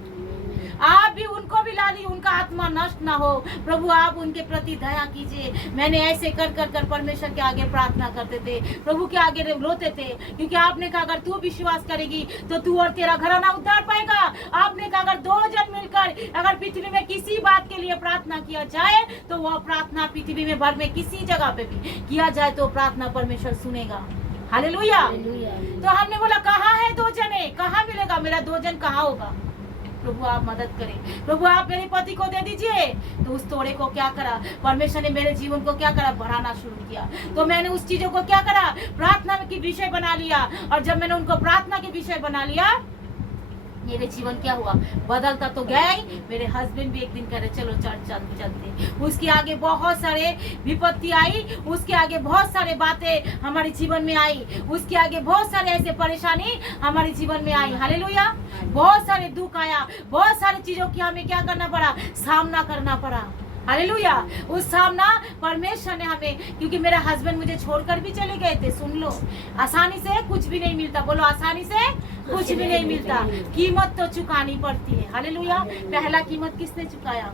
आप भी उनको भी ला ली, उनका आत्मा नष्ट ना हो। प्रभु आप उनके प्रति दया कीजिए। मैंने ऐसे कर कर कर परमेश्वर के आगे प्रार्थना करते थे, प्रभु के आगे रोते थे, क्योंकि आपने कहा अगर तू विश्वास करेगी तो तू और तेरा घराना उद्धार पाएगा। आपने कहा अगर 2 जन मिलकर अगर पृथ्वी में किसी बात के लिए प्रार्थना किया जाए, तो वह प्रार्थना पृथ्वी में भर में किसी जगह पे भी किया जाए तो प्रार्थना परमेश्वर सुनेगा। हालेलुया। तो हमने बोला कहाँ है 2 जने, कहाँ मिलेगा मेरा 2 जन, कहाँ होगा। प्रभु आप मदद करें, प्रभु आप मेरे पति को दे दीजिए। तो उस तोड़े को क्या करा, परमेश्वर ने मेरे जीवन को क्या करा, बढ़ाना शुरू किया। तो मैंने उस चीजों को क्या करा, प्रार्थना की विषय बना लिया। और जब मैंने उनको प्रार्थना के विषय बना लिया, मेरे जीवन क्या हुआ, बदलता तो गया ही। मेरे हस्बैंड भी एक दिन कह रहे चलो चर्च चलते। उसके आगे बहुत सारे विपत्ति आई, उसके आगे बहुत सारे बातें हमारे जीवन में आई, उसके आगे बहुत सारे ऐसे परेशानी हमारे जीवन में आई। हालेलुया। बहुत सारे दुख आया, बहुत सारी चीजों की हमें क्या करना पड़ा, सामना करना पड़ा। हालेलुया। उस सामना परमेश्वर ने हमें, क्योंकि मेरे हस्बैंड मुझे छोड़कर भी चले गए थे। सुन लो, आसानी से कुछ भी नहीं मिलता। बोलो, आसानी से कुछ भी नहीं मिलता, कीमत तो चुकानी पड़ती है। हालेलुया। पहला कीमत किसने चुकाया,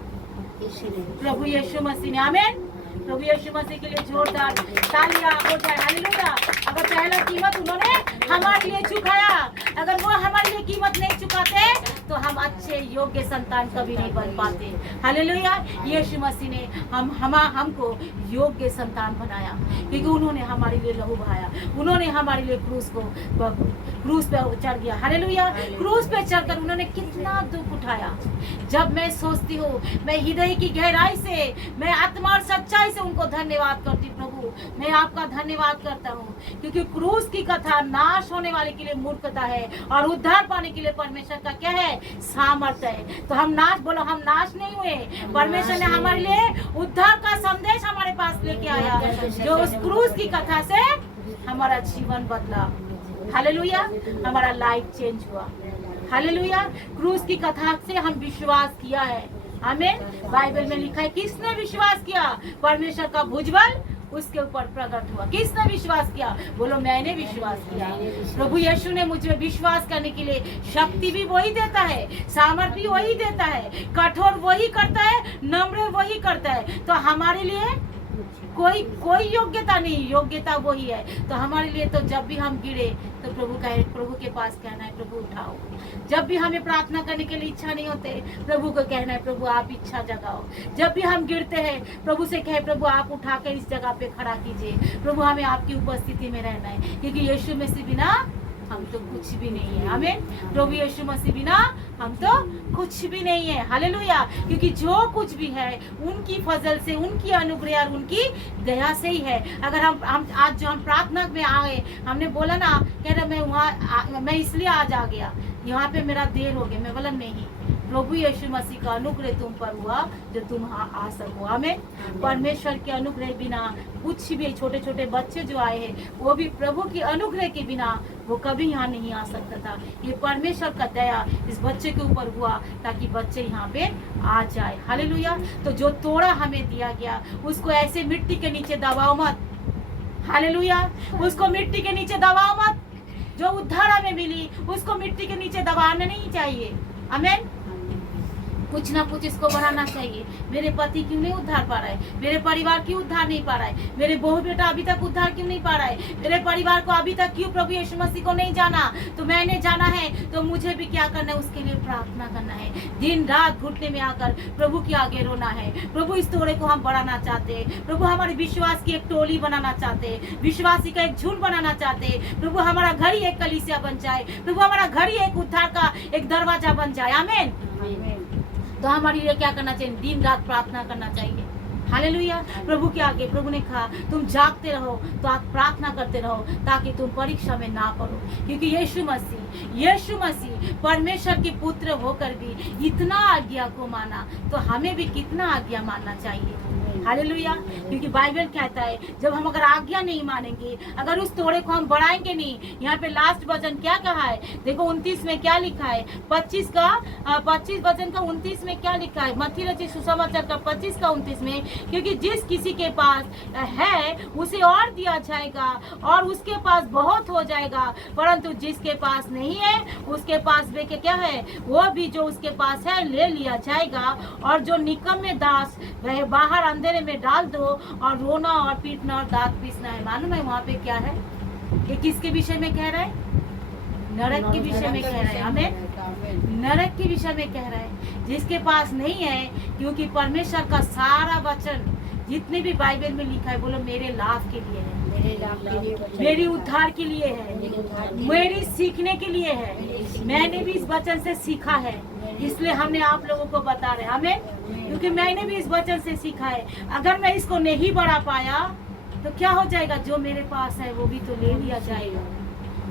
प्रभु यीशु मसीह ने। आमीन। प्रभु यीशु मसीह के लिए जोरदार तालियां हो जाए। हालेलुया। अगर पहला कीमत उन्होंने हमारे लिए चुकाया, अगर वो हमारे लिए कीमत नहीं चुकाते तो हम अच्छे योग्य संतान कभी नहीं बन पाते। हालेलुया। यीशु मसीह ने हमको योग्य संतान बनाया, क्योंकि उन्होंने हमारे लिए लहू बहाया, उन्होंने हमारे लिए क्रूस पे चढ़ गया। हालेलुया। क्रूस पे चढ़कर उन्होंने कितना दुख उठाया। जब मैं सोचती हूँ, मैं हृदय की गहराई से, मैं आत्मा और सच्चाई से उनको धन्यवाद करती। प्रभु मैं आपका धन्यवाद करता हूँ, क्योंकि क्रूस की कथा नाश होने वाले के लिए मूर्खता है और उद्धार पाने के लिए परमेश्वर का क्या है, सामर्थ्य है। तो हम नाश, बोलो हम नाश नहीं हुए। परमेश्वर ने हमारे लिए उद्धार का संदेश हमारे पास लेके आया, जो उस क्रूस की कथा से हमारा जीवन बदला। हालेलुया। हमारा लाइफ चेंज हुआ। हालेलुया। क्रूस की कथा से हम विश्वास किया है। आमीन। बाइबल में लिखा है, किसने विश्वास किया, परमेश्वर का भुजबल उसके ऊपर प्रकट हुआ। किसने विश्वास किया, बोलो मैंने विश्वास किया। प्रभु यीशु ने मुझे विश्वास करने के लिए शक्ति भी वही देता है, सामर्थ्य भी वही देता है, कठोर वही करता है, नम्र वही करता है। तो हमारे लिए कोई योग्यता नहीं, योग्यता वही है। तो हमारे लिए तो जब भी हम गिरे तो प्रभु के पास कहना है, प्रभु उठाओ। जब भी हमें प्रार्थना करने के लिए इच्छा नहीं होते, प्रभु को कहना है, प्रभु आप इच्छा जगाओ। जब भी हम गिरते हैं, प्रभु से कहे, प्रभु आप उठाकर इस जगह पे खड़ा कीजिए। प्रभु हमें आपकी उपस्थिति में रहना है, क्योंकि यीशु मसीह बिना हम तो कुछ भी नहीं है। आमीन। प्रभु यीशु मसीह बिना हम तो कुछ भी नहीं है। हालेलुया। क्योंकि जो कुछ भी है उनकी फजल से, उनकी अनुग्रह और उनकी दया से ही है। अगर हम आज जो हम प्रार्थना में आए, हमने बोला ना, कह रहे मैं इसलिए आज आ गया, यहाँ पे मेरा देर हो गया। मैं बोला नहीं, प्रभु यीशु मसीह का अनुग्रह तुम पर हुआ जो तुम आ सको। हमें परमेश्वर के अनुग्रह बिना कुछ भी, छोटे छोटे बच्चे जो आए हैं वो भी प्रभु की अनुग्रह के बिना वो कभी यहाँ नहीं आ सकता था। ये परमेश्वर का दया इस बच्चे के ऊपर हुआ ताकि बच्चे यहाँ पे आ जाए। हालेलुया। तो जो तोड़ा हमें दिया गया उसको ऐसे मिट्टी के नीचे दबाओ मत। हालेलुया। उसको मिट्टी के नीचे दबाओ मत। जो उद्धार हमें मिली उसको मिट्टी के नीचे दबाना नहीं चाहिए। आमीन। कुछ ना कुछ इसको बढ़ाना चाहिए। मेरे पति क्यों नहीं उद्धार पा रहा है, मेरे परिवार क्यों उद्धार नहीं पा रहा है, मेरे बहू बेटा अभी तक उद्धार क्यों नहीं पा रहा है, मेरे परिवार को अभी तक क्यों प्रभु यीशु मसीह को नहीं जाना। तो मैंने जाना है तो मुझे भी क्या करना है, उसके लिए प्रार्थना करना है। दिन रात घुटने में आकर प्रभु के आगे रोना है। प्रभु इस तोड़े को हम बढ़ाना चाहते हैं। प्रभु हमारे विश्वास की एक टोली बनाना चाहते हैं, विश्वासी का एक झुंड बनाना चाहते हैं। प्रभु हमारा घर ही एक कलीसिया बन जाए, प्रभु हमारा घर ही एक उद्धार का एक दरवाजा बन जाए। आमीन। तो हमारे लिए क्या करना चाहिए, दिन रात प्रार्थना करना चाहिए। हालेलुया। प्रभु के आगे प्रभु ने कहा तुम जागते रहो, तो आप प्रार्थना करते रहो ताकि तुम परीक्षा में ना पड़ो। क्योंकि यीशु मसीह परमेश्वर के पुत्र होकर भी इतना आज्ञा को माना, तो हमें भी कितना आज्ञा मानना चाहिए। हालेलुया। क्योंकि बाइबल कहता है जब हम अगर आज्ञा नहीं मानेंगे, अगर उस तोड़े को हम बढ़ाएंगे नहीं। यहाँ पे लास्ट वचन क्या कहा है, देखो 29 में क्या लिखा है, 25 वचन का 29 में क्या लिखा है, मत्ती रचित सुसमाचार का 25 का 29 में, क्योंकि जिस किसी के पास है उसे और दिया जाएगा और उसके पास बहुत हो जाएगा, परंतु जिसके पास नहीं है उसके पास वे क्या है, वो भी जो उसके पास है ले लिया जाएगा। और जो निकम्मे दास वह बाहर अंधेरे में डाल दो, और रोना और पीटना और दांत पीसना है। मालूम है वहाँ पे क्या है, ये किसके विषय में कह रहा है, नरक के विषय में कह रहा है। हमें नरक के विषय में कह रहा है, जिसके पास नहीं है। क्योंकि परमेश्वर का सारा वचन जितने भी बाइबल में लिखा है, बोलो मेरे लाभ के लिए है, मेरी उद्धार के लिए है, मेरी सीखने के लिए है। मैंने भी इस वचन से सीखा है, इसलिए हमने आप लोगों को बता रहे हमें, क्योंकि मैंने भी इस वचन से सीखा है। अगर मैं इसको नहीं बढ़ा पाया तो क्या हो जाएगा, जो मेरे पास है वो भी तो ले लिया जाएगा।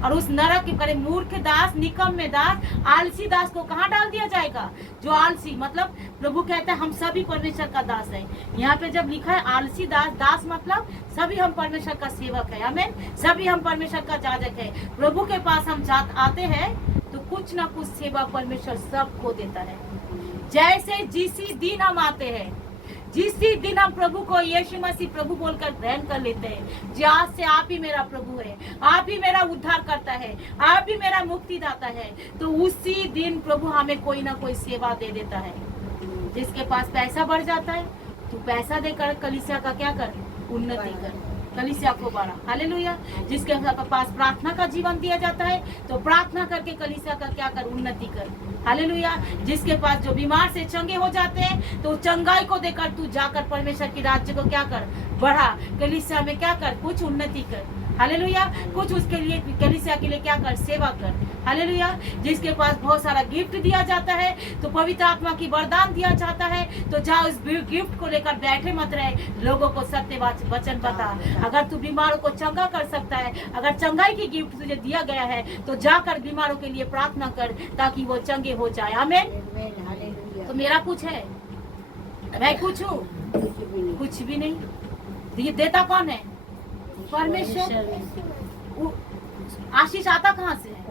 और उस नरक के करे मूर्ख दास, निकम्मे दास, आलसी दास को कहाँ डाल दिया जाएगा? जो आलसी, मतलब प्रभु कहता है हम सभी परमेश्वर का दास है। यहाँ पे जब लिखा है आलसी दास, दास मतलब सभी हम परमेश्वर का सेवक है, आमीन। सभी हम परमेश्वर का जाजक है। प्रभु के पास हम आते हैं तो कुछ ना कुछ सेवा परमेश्वर सबको देता है। जैसे जिस दिन हम आते हैं, जिस दिन हम प्रभु को यीशु मसीह प्रभु बोलकर ग्रहण कर लेते हैं, जी आज से आप ही मेरा प्रभु है, आप ही मेरा उद्धार करता है, आप ही मेरा मुक्तिदाता है, तो उसी दिन प्रभु हमें कोई ना कोई सेवा दे देता है। जिसके पास पैसा बढ़ जाता है तो पैसा देकर कलीसिया का क्या कर, उन्नति कर, कलीसिया को बढ़ा, हालेलुया। जिसके पास प्रार्थना का जीवन दिया जाता है तो प्रार्थना करके कलीसिया का क्या कर, उन्नति कर, हालेलुया। जिसके पास जो बीमार से चंगे हो जाते हैं तो चंगाई को देकर तू जाकर परमेश्वर की राज्य को क्या कर, बढ़ा, कलीसिया में क्या कर, कुछ उन्नति कर, हालेलुया। कुछ उसके लिए कलीसिया के लिए क्या कर, सेवा कर, हालेलुया। जिसके पास बहुत सारा गिफ्ट दिया जाता है तो पवित्र आत्मा की वरदान दिया जाता है, तो जाओ इस गिफ्ट को लेकर बैठे मत रहे, लोगों को सत्य वचन बता। अगर तू बीमारों को चंगा कर सकता है, अगर चंगाई की गिफ्ट तुझे दिया गया है तो जाकर बीमारों के लिए प्रार्थना कर ताकि वो चंगे हो जाए, आमीन। तो मेरा कुछ है, मैं कुछ हूँ, कुछ भी नहीं। ये देता कौन है? परमेश्वर। आशीष आता कहाँ से है?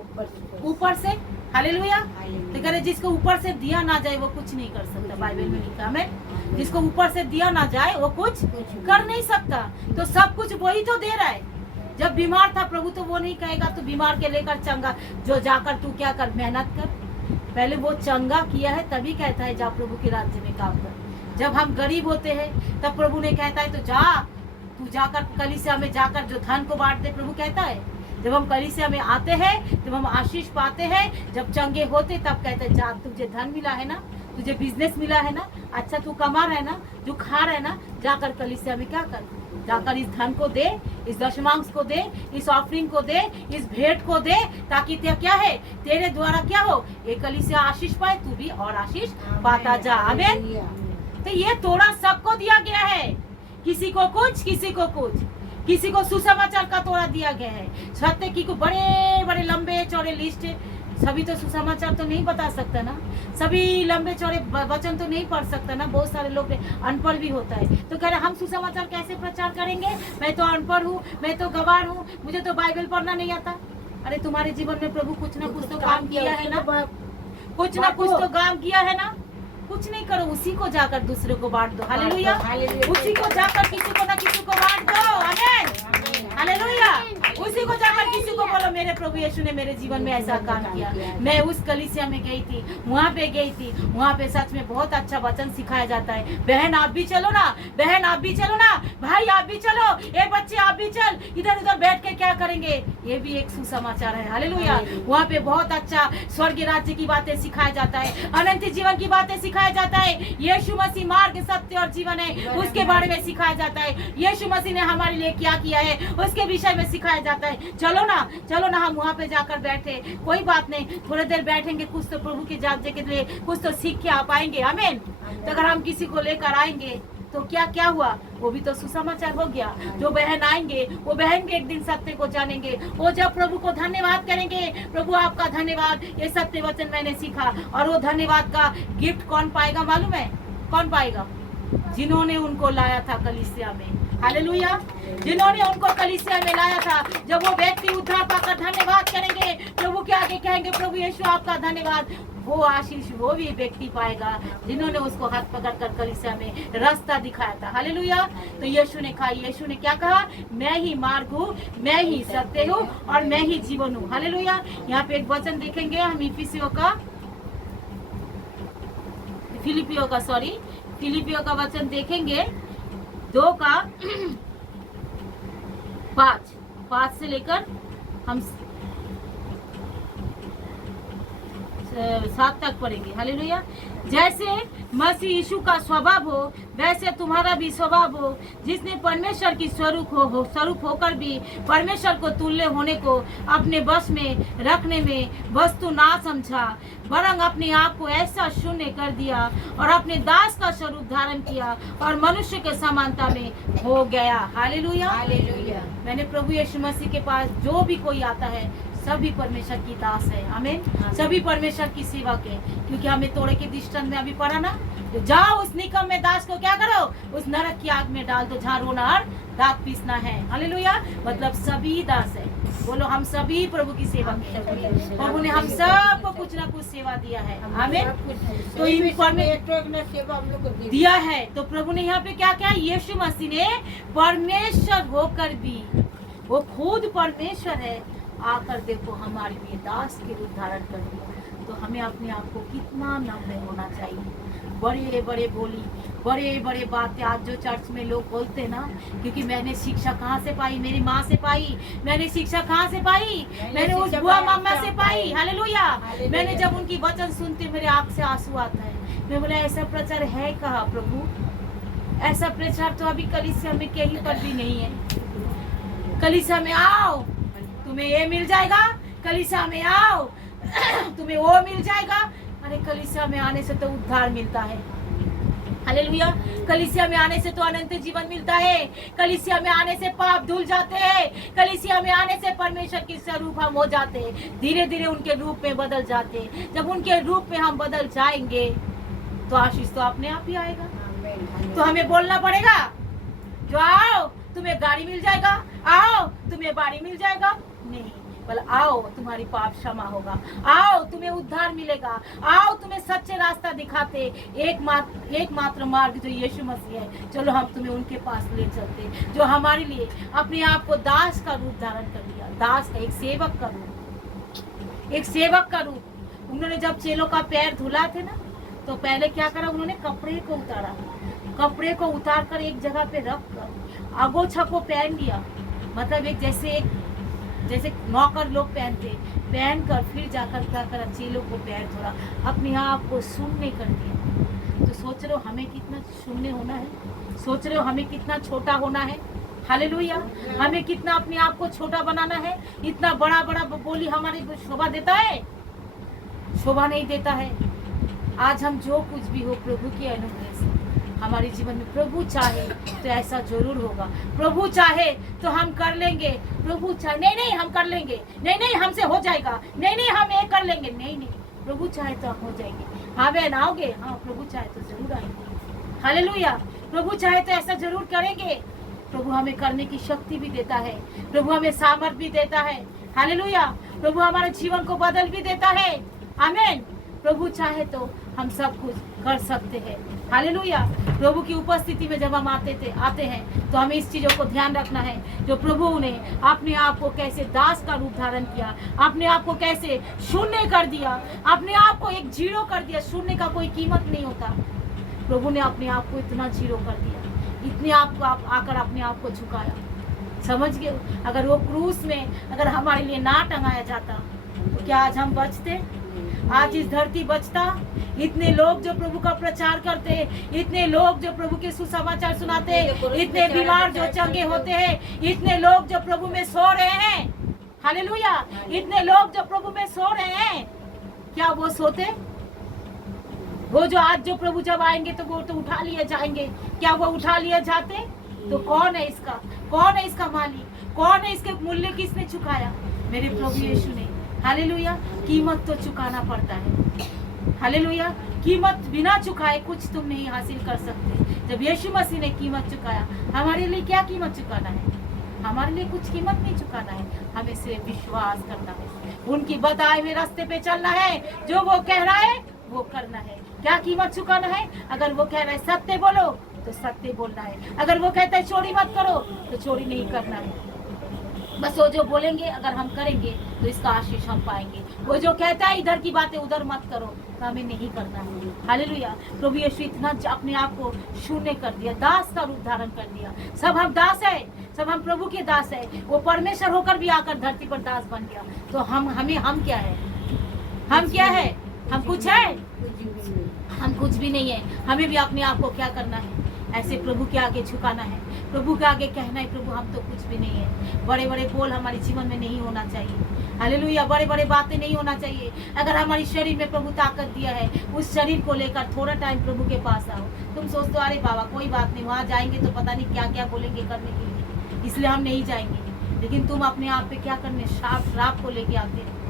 ऊपर से, हालेलुया। तो कह रहे जिसको ऊपर से दिया ना जाए वो कुछ नहीं कर सकता, बाइबल में लिखा है। जिसको ऊपर से दिया ना जाए वो कुछ कर नहीं सकता। तो सब कुछ वही तो दे रहा है। जब बीमार था प्रभु तो वो नहीं कहेगा तू बीमार के लेकर चंगा, जो जाकर तू क्या कर, मेहनत कर। पहले वो चंगा किया है तभी कहता है जा प्रभु के राज्य में काम कर। जब हम गरीब होते हैं तब प्रभु ने कहता है तो जा, तू जाकर कलीसिया में जाकर जो धन को बांट दे, प्रभु कहता है। जब हम कलीसिया में आते हैं जब हम आशीष पाते हैं, जब चंगे होते तब कहते हैं जा, तुझे धन मिला है ना, तुझे बिजनेस मिला है ना, अच्छा तू कमा रहा है ना, जो खा रहा है ना, जाकर कलीसिया में क्या कर, जाकर इस धन को दे, इस दशमांश को दे, इस ऑफरिंग को दे, इस भेंट को दे, ताकि ते क्या है, तेरे द्वारा क्या हो, ये कलीसिया आशीष पाए, तू भी और आशीष पाता जा, आमीन। तो ये तोड़ा सबको दिया गया है, किसी को कुछ, किसी को कुछ, किसी को सुसमाचार का तोड़ा दिया गया है। सत्य की को बड़े बड़े लंबे चौड़े लिस्ट, सभी तो सुसमाचार तो नहीं बता सकता ना, सभी लंबे चौड़े वचन तो नहीं पढ़ सकता ना, बहुत सारे लोग अनपढ़ भी होता है। तो कह रहे हम सुसमाचार कैसे प्रचार करेंगे, मैं तो अनपढ़ हूँ, मैं तो गवार हूँ, मुझे तो बाइबल पढ़ना नहीं आता। अरे तुम्हारे जीवन में प्रभु कुछ ना कुछ तो काम किया है ना, कुछ ना कुछ तो काम किया है ना, कुछ नहीं करो, उसी को जाकर दूसरे को बांट दो, हालेलुया। उसी को जाकर किसी को ना किसी को बांट दो, आमीन, हालेलुया। उसी को जाकर किसी को बोलो मेरे प्रभु यीशु ने मेरे जीवन में ऐसा काम किया। मैं उस कलीसिया में गई थी, वहाँ पे गई थी, वहाँ पे सच में बहुत अच्छा वचन सिखाया जाता है। बहन आप भी चलो ना, बहन आप भी चलो ना, भाई आप भी चलो, ए बच्चे आप भी चल, इधर उधर बैठ के क्या करेंगे, ये भी एक सुसमाचार है, हालेलुया। वहाँ पे बहुत अच्छा स्वर्ग राज्य की बातें सिखाया जाता है, अनंत जीवन की बातें सिखाया जाता है। यीशु मसीह मार्ग, सत्य और जीवन है, उसके बारे में सिखाया जाता है। यीशु मसीह ने हमारे लिए क्या किया है उसके विषय में सिखाया जाता है। चलो ना, चलो ना, हम वहाँ पे जाकर बैठे, कोई बात नहीं, थोड़ी देर बैठेंगे, कुछ तो प्रभु के राज्य के लिए कुछ तो सीख के आ पाएंगे, आमीन। तो अगर हम किसी को लेकर आएंगे तो क्या क्या हुआ, वो भी तो सुसमाचार हो गया। जो बहन आएंगे वो बहन भी एक दिन सत्य को जानेंगे, वो जब प्रभु को धन्यवाद करेंगे, प्रभु आपका धन्यवाद, ये सत्य वचन मैंने सीखा। और वो धन्यवाद का गिफ्ट कौन पाएगा मालूम है? कौन पाएगा? जिन्होंने उनको लाया था कलीसिया में, हालेलुया। जिन्होंने उनको कलीसिया में लाया था, जब वो व्यक्ति उद्धार पाकर धन्यवाद करेंगे, प्रभु के आगे कहेंगे प्रभु यीशु आपका धन्यवाद, वो आशीष वो भी व्यक्ति पाएगा जिन्होंने उसको हाथ पकड़कर कलीसिया में रास्ता दिखाया था, हालेलुया। तो यीशु ने कहा, यीशु ने क्या कहा, मैं ही मार्ग हूँ, मैं ही सत्य हूँ और मैं ही जीवन हूँ, हालेलुया। यहाँ पे एक वचन देखेंगे हम फिलिपियो का वचन देखेंगे 2:5 से लेकर हम 7 तक पढ़ेंगे। हालेलुया। जैसे मसीह यीशु का स्वभाव हो वैसे तुम्हारा भी स्वभाव हो, जिसने परमेश्वर की स्वरूप होकर भी परमेश्वर को तुल्य होने को अपने बस में रखने में वस्तु ना समझा, वरन अपने आप को ऐसा शून्य कर दिया और अपने दास का स्वरूप धारण किया और मनुष्य के समानता में हो गया। हालेलुया। हालेलुया। मैंने प्रभु यीशु मसीह के पास जो भी कोई आता है सभी परमेश्वर की दास है। आमीन। सभी परमेश्वर की सेवक है, क्योंकि हमें तोड़े के दृष्टांत में अभी पढ़ा ना, जाओ उस निकम में दास को क्या करो, उस नरक की आग में डाल दो जहाँ रोना और दांत पीसना है। हालेलुया। मतलब सभी दास है। बोलो हम सभी प्रभु की सेवा है। प्रभु ने हम सबको कुछ ना कुछ सेवा दिया है। आमीन। तो इन सेवा हम लोग को दिया है। तो प्रभु ने यहाँ पे क्या क्या, यीशु मसीह ने परमेश्वर होकर भी, वो खुद परमेश्वर है, आकर देखो हमारे लिए दास के रूप धारण कर दिया। तो हमें अपने आप को कितना नम्र होना चाहिए। बड़े बड़े बोली, बड़े बड़े बातें आज जो चर्च में लोग बोलते हैं ना, क्योंकि मैंने शिक्षा कहाँ से पाई, मेरी माँ से पाई। मैंने शिक्षा कहाँ से पाई, मैंने उस बुआ मामा से पाई। हालेलुया। मैंने जब उनकी वचन सुनते मेरे आँख से आंसू आता है। मैं बोला ऐसा प्रचार है कहाँ प्रभु, ऐसा प्रचार तो अभी कलीसिया में कहीं पर भी नहीं है। कलीसिया में आओ तुम्हें ये मिल जाएगा, कलीसिया में आओ तुम्हें वो मिल जाएगा। अरे कलीसिया में आने से तो उद्धार मिलता है। हालेलुया। कलीसिया में आने से तो अनंत जीवन मिलता है। कलीसिया में आने से पाप धुल जाते हैं। कलीसिया में आने से परमेश्वर के स्वरूप हम हो जाते हैं, धीरे धीरे उनके रूप में बदल जाते हैं। जब उनके रूप में हम बदल जाएंगे तो आशीष तो अपने आप ही आएगा। तो हमें बोलना पड़ेगा, जो आओ तुम्हें गाड़ी मिल जाएगा, आओ तुम्हें बाड़ी मिल जाएगा, नहीं, बोले आओ तुम्हारी पाप क्षमा होगा, आओ तुम्हें उद्धार मिलेगा, आओ तुम्हें सच्चे रास्ता दिखाते एकमात्र मार्ग जो यीशु मसीह है, चलो हम तुम्हें उनके पास ले चलते, जो हमारे लिए अपने आप को दास का रूप धारण कर लिया। दास का एक सेवक का रूप, एक सेवक का रूप। उन्होंने जब चेलों का पैर धुला थे ना, तो पहले क्या करा, उन्होंने कपड़े को उतारा, कपड़े को उतार कर एक जगह पे रख कर अगोछा को पहन लिया। मतलब एक जैसे नौकर लोग पहनते, पहन कर फिर जाकर क्या करा, चेलों को पैर धोला, अपने आप को शून्य कर दिया। तो सोच रहे हो हमें कितना शून्य होना है, सोच रहे हो हमें कितना छोटा होना है। हालेलुया। हमें कितना अपने आप को छोटा बनाना है। इतना बड़ा बड़ा बोली हमारी शोभा देता है, शोभा नहीं देता है। आज हम जो कुछ भी हो प्रभु की अनुग्रह से हमारे जीवन में, प्रभु चाहे तो ऐसा जरूर होगा, प्रभु चाहे तो हम कर लेंगे, प्रभु चाहे नहीं हम कर लेंगे, नहीं हमसे हो जाएगा, नहीं हम ये कर लेंगे, नहीं प्रभु चाहे तो हम हो जाएंगे। हाँ बहन आओगे, हाँ प्रभु चाहे तो जरूर आएंगे। हालेलुया। प्रभु चाहे तो ऐसा जरूर करेंगे। प्रभु हमें करने की शक्ति भी देता है, प्रभु हमें सामर्थ भी देता है। हालेलुया। प्रभु हमारे जीवन को बदल भी देता है। आमीन। प्रभु चाहे तो हम सब कुछ कर सकते हैं। हालेलुया। प्रभु की उपस्थिति में जब हम आते हैं तो हमें इस चीजों को ध्यान रखना है, जो प्रभु ने अपने आप को कैसे दास का रूप धारण किया, अपने आप को कैसे शून्य कर दिया, अपने आप को एक जीरो कर दिया। शून्य का कोई कीमत नहीं होता। प्रभु ने अपने आप को इतना जीरो कर दिया, इतने आप को आकर अपने आप को झुकाया। समझ गए? अगर वो क्रूस में अगर हमारे लिए ना टंगाया जाता तो क्या आज हम बचते? आज इस धरती बचता? इतने लोग जो प्रभु का प्रचार करते हैं, इतने लोग जो प्रभु के सुसमाचार सुनाते हैं, इतने बीमार जो चंगे होते हैं, इतने लोग जो प्रभु में सो रहे हैं। हालेलुया। इतने लोग जो प्रभु में सो रहे हैं, क्या वो सोते? वो जो आज जो प्रभु जब आएंगे तो वो तो उठा लिए जाएंगे, क्या वो उठा लिए जाते? तो कौन है इसका, कौन है इसका मालिक, कौन है इसके मूल्य किसने चुकाया? मेरे प्रभु यीशु ने। हालेलुया। कीमत तो चुकाना पड़ता है। हालेलुया। कीमत बिना चुकाए कुछ तुम नहीं हासिल कर सकते। जब यीशु मसीह ने कीमत चुकाया, हमारे लिए क्या कीमत चुकाना है? हमारे लिए कुछ कीमत नहीं चुकाना है, हमें सिर्फ विश्वास करना है, उनकी बताए हुए रास्ते पे चलना है, जो वो कह रहा है वो करना है। क्या कीमत चुकाना है? अगर वो कह रहा है सत्य बोलो तो सत्य बोलना है, अगर वो कहता है चोरी मत करो तो चोरी नहीं करना है। बस वो जो बोलेंगे अगर हम करेंगे तो इसका आशीष हम पाएंगे। वो जो कहता है इधर की बातें उधर मत करो, तो हमें नहीं करना है। हालेलुया। प्रभु यीशु इतना अपने आप को शून्य कर दिया, दास का रूप धारण कर दिया। सब हम दास है, सब हम प्रभु के दास है। वो परमेश्वर होकर भी आकर धरती पर दास बन गया। तो हम क्या है? हम क्या है? हम कुछ है? कुछ भी नहीं। हम कुछ भी नहीं है। हमें भी अपने आप को क्या करना है? ऐसे प्रभु के आगे झुकाना है, प्रभु के आगे कहना है, प्रभु हम तो कुछ भी नहीं है। बड़े बड़े बोल हमारे जीवन में नहीं होना चाहिए। हालेलुया। बड़े बड़े बातें नहीं होना चाहिए। अगर हमारी शरीर में प्रभु ताकत दिया है, उस शरीर को लेकर थोड़ा टाइम प्रभु के पास आओ। तुम सोचते हो अरे बाबा कोई बात नहीं, वहाँ जाएंगे तो पता नहीं क्या क्या बोलेंगे करने के लिए, इसलिए हम नहीं जाएंगे। लेकिन तुम अपने आप पे क्या करने, श्राप को लेके आते हो।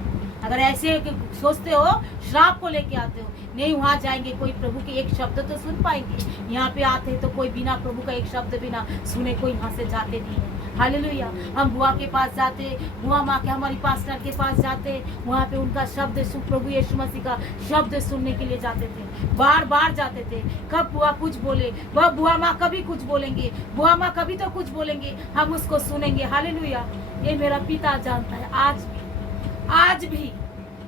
अगर ऐसे सोचते हो, श्राप को लेके आते हो, नहीं वहाँ जाएंगे कोई प्रभु के एक शब्द तो सुन पाएंगे। यहाँ पे आते तो कोई बिना प्रभु का एक शब्द बिना सुने कोई यहाँ से जाते नहीं है। हालेलुया। हम बुआ के पास जाते, बुआ माँ के हमारी पास्टर के पास जाते, वहाँ पे उनका शब्द प्रभु यीशु मसीह का शब्द सुनने के लिए जाते थे, बार बार जाते थे। कब बुआ कुछ बोले, वह बुआ माँ कभी कुछ बोलेंगे, बुआ माँ कभी तो कुछ बोलेंगे, हम उसको सुनेंगे। हालेलुया। ये मेरा पिता जानता है। आज भी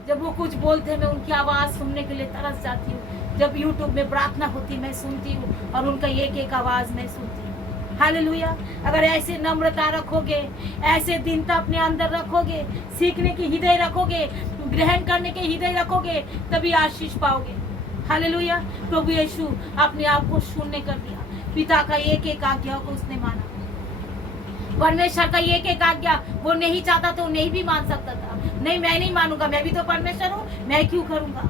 जब वो कुछ बोलते हैं मैं उनकी आवाज़ सुनने के लिए तरस जाती हूँ। जब यूट्यूब में प्रार्थना होती मैं सुनती हूँ और उनका एक एक आवाज़ मैं सुनती हूँ। हालेलुया। अगर ऐसे नम्रता रखोगे, ऐसे दीनता अपने अंदर रखोगे, सीखने की हृदय रखोगे, ग्रहण करने के हृदय रखोगे, तभी आशीष पाओगे। हालेलुया। प्रभु यीशु अपने आप को शून्य कर दिया। पिता का एक एक आज्ञा को उसने माना। परमेश्वर का एक एक आज्ञा वो नहीं चाहता तो नहीं भी मान सकता था। नहीं मैं नहीं मानूंगा, मैं भी तो परमेश्वर हूँ, मैं क्यों करूंगा।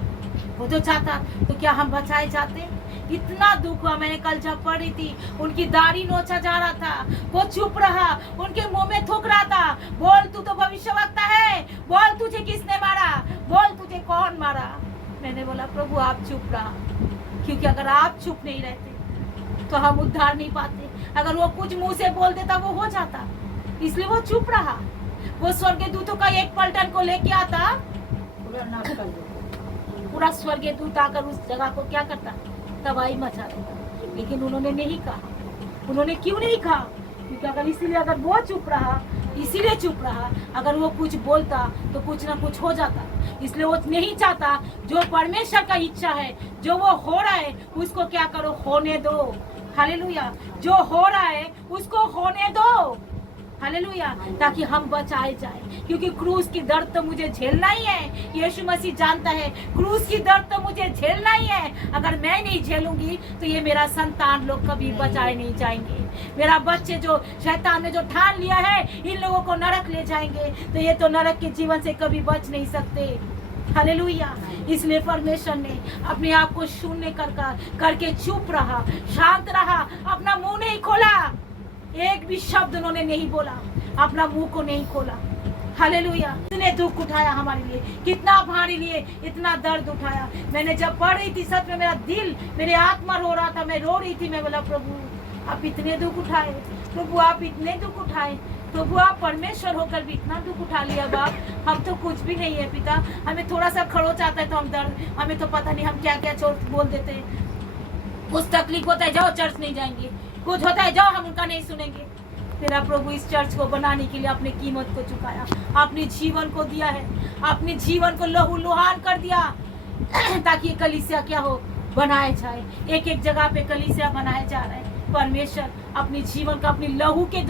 वो तो चाहता। तो क्या हम बचाए जाते? इतना दुख हुआ। मैंने कल जब पढ़ रही थी, उनकी दाढ़ी नोचा जा रहा था, वो चुप रहा, उनके मुंह में थूक रहा था। बोल तू तो भविष्यवक्ता है, बोल तुझे किसने मारा, बोल तुझे कौन मारा। मैंने बोला प्रभु आप चुप रहा, क्योंकि अगर आप चुप नहीं रहते तो हम उद्धार नहीं पाते। अगर वो कुछ मुंह से बोल देता वो हो जाता, इसलिए वो चुप रहा। वो स्वर्गीय दूतों का एक पलटन को लेके आता, पूरा नाश कर दो। पूरा स्वर्गीय दूत आकर उस जगह को क्या करता, तबाही मचा देता। लेकिन उन्होंने नहीं कहा। उन्होंने क्यों नहीं कहा? क्योंकि अगर इसीलिए अगर वो चुप रहा, इसीलिए चुप रहा, अगर वो कुछ बोलता तो कुछ ना कुछ हो जाता। इसलिए वो नहीं चाहता। जो परमेश्वर का इच्छा है, जो वो हो रहा है उसको क्या करो, होने दो। हालेलुया। जो हो रहा है उसको होने दो। हालेलुया। ताकि हम बचाए जाए, क्योंकि क्रूस की दर्द तो मुझे झेलना ही है। यीशु मसीह जानता है क्रूस की दर्द तो मुझे झेलना ही है। अगर मैं नहीं झेलूंगी तो ये मेरा संतान लोग कभी बचाए नहीं जाएंगे। मेरा बच्चे जो शैतान ने जो ठान लिया है इन लोगों को नरक ले जाएंगे, तो ये तो नरक के जीवन से कभी बच नहीं सकते। हालेलुया। इसलिए परमेश्वर ने अपने आप को शून्य करके चुप रहा, शांत रहा, अपना मुंह नहीं खोला। एक भी शब्द उन्होंने नहीं बोला, अपना मुंह को नहीं खोला। हालेलुया। इतने दुख उठाया हमारे लिए, कितना हमारे लिए इतना दर्द उठाया। मैंने जब पढ़ रही थी सच में मेरा दिल, मेरे आत्मा रो रहा था, मैं रो रही थी। मैं बोला प्रभु आप इतने दुख उठाए, प्रभु आप इतने दुख उठाए, प्रभु आप परमेश्वर होकर भी इतना दुख उठा लिया। बाप हम तो कुछ भी नहीं है पिता, हमें थोड़ा सा खरोच आता है तो हम दर्द, हमें तो पता नहीं हम क्या क्या चोट बोल देते हैं। कुछ तकलीफ होता है जाओ चर्च नहीं जाएंगे, कुछ होता है जाओ हम उनका नहीं सुनेंगे। तेरा प्रभु इस चर्च को बनाने के लिए अपने कीमत को चुकाया, अपने जीवन को दिया है, अपने जीवन को लहू लुहान कर दिया ताकि ये कलीसिया क्या हो, बनाया जाए। एक एक जगह पे कलीसिया बनाया जा रहा है। परमेश्वर अपने जीवन का अपनी लहू के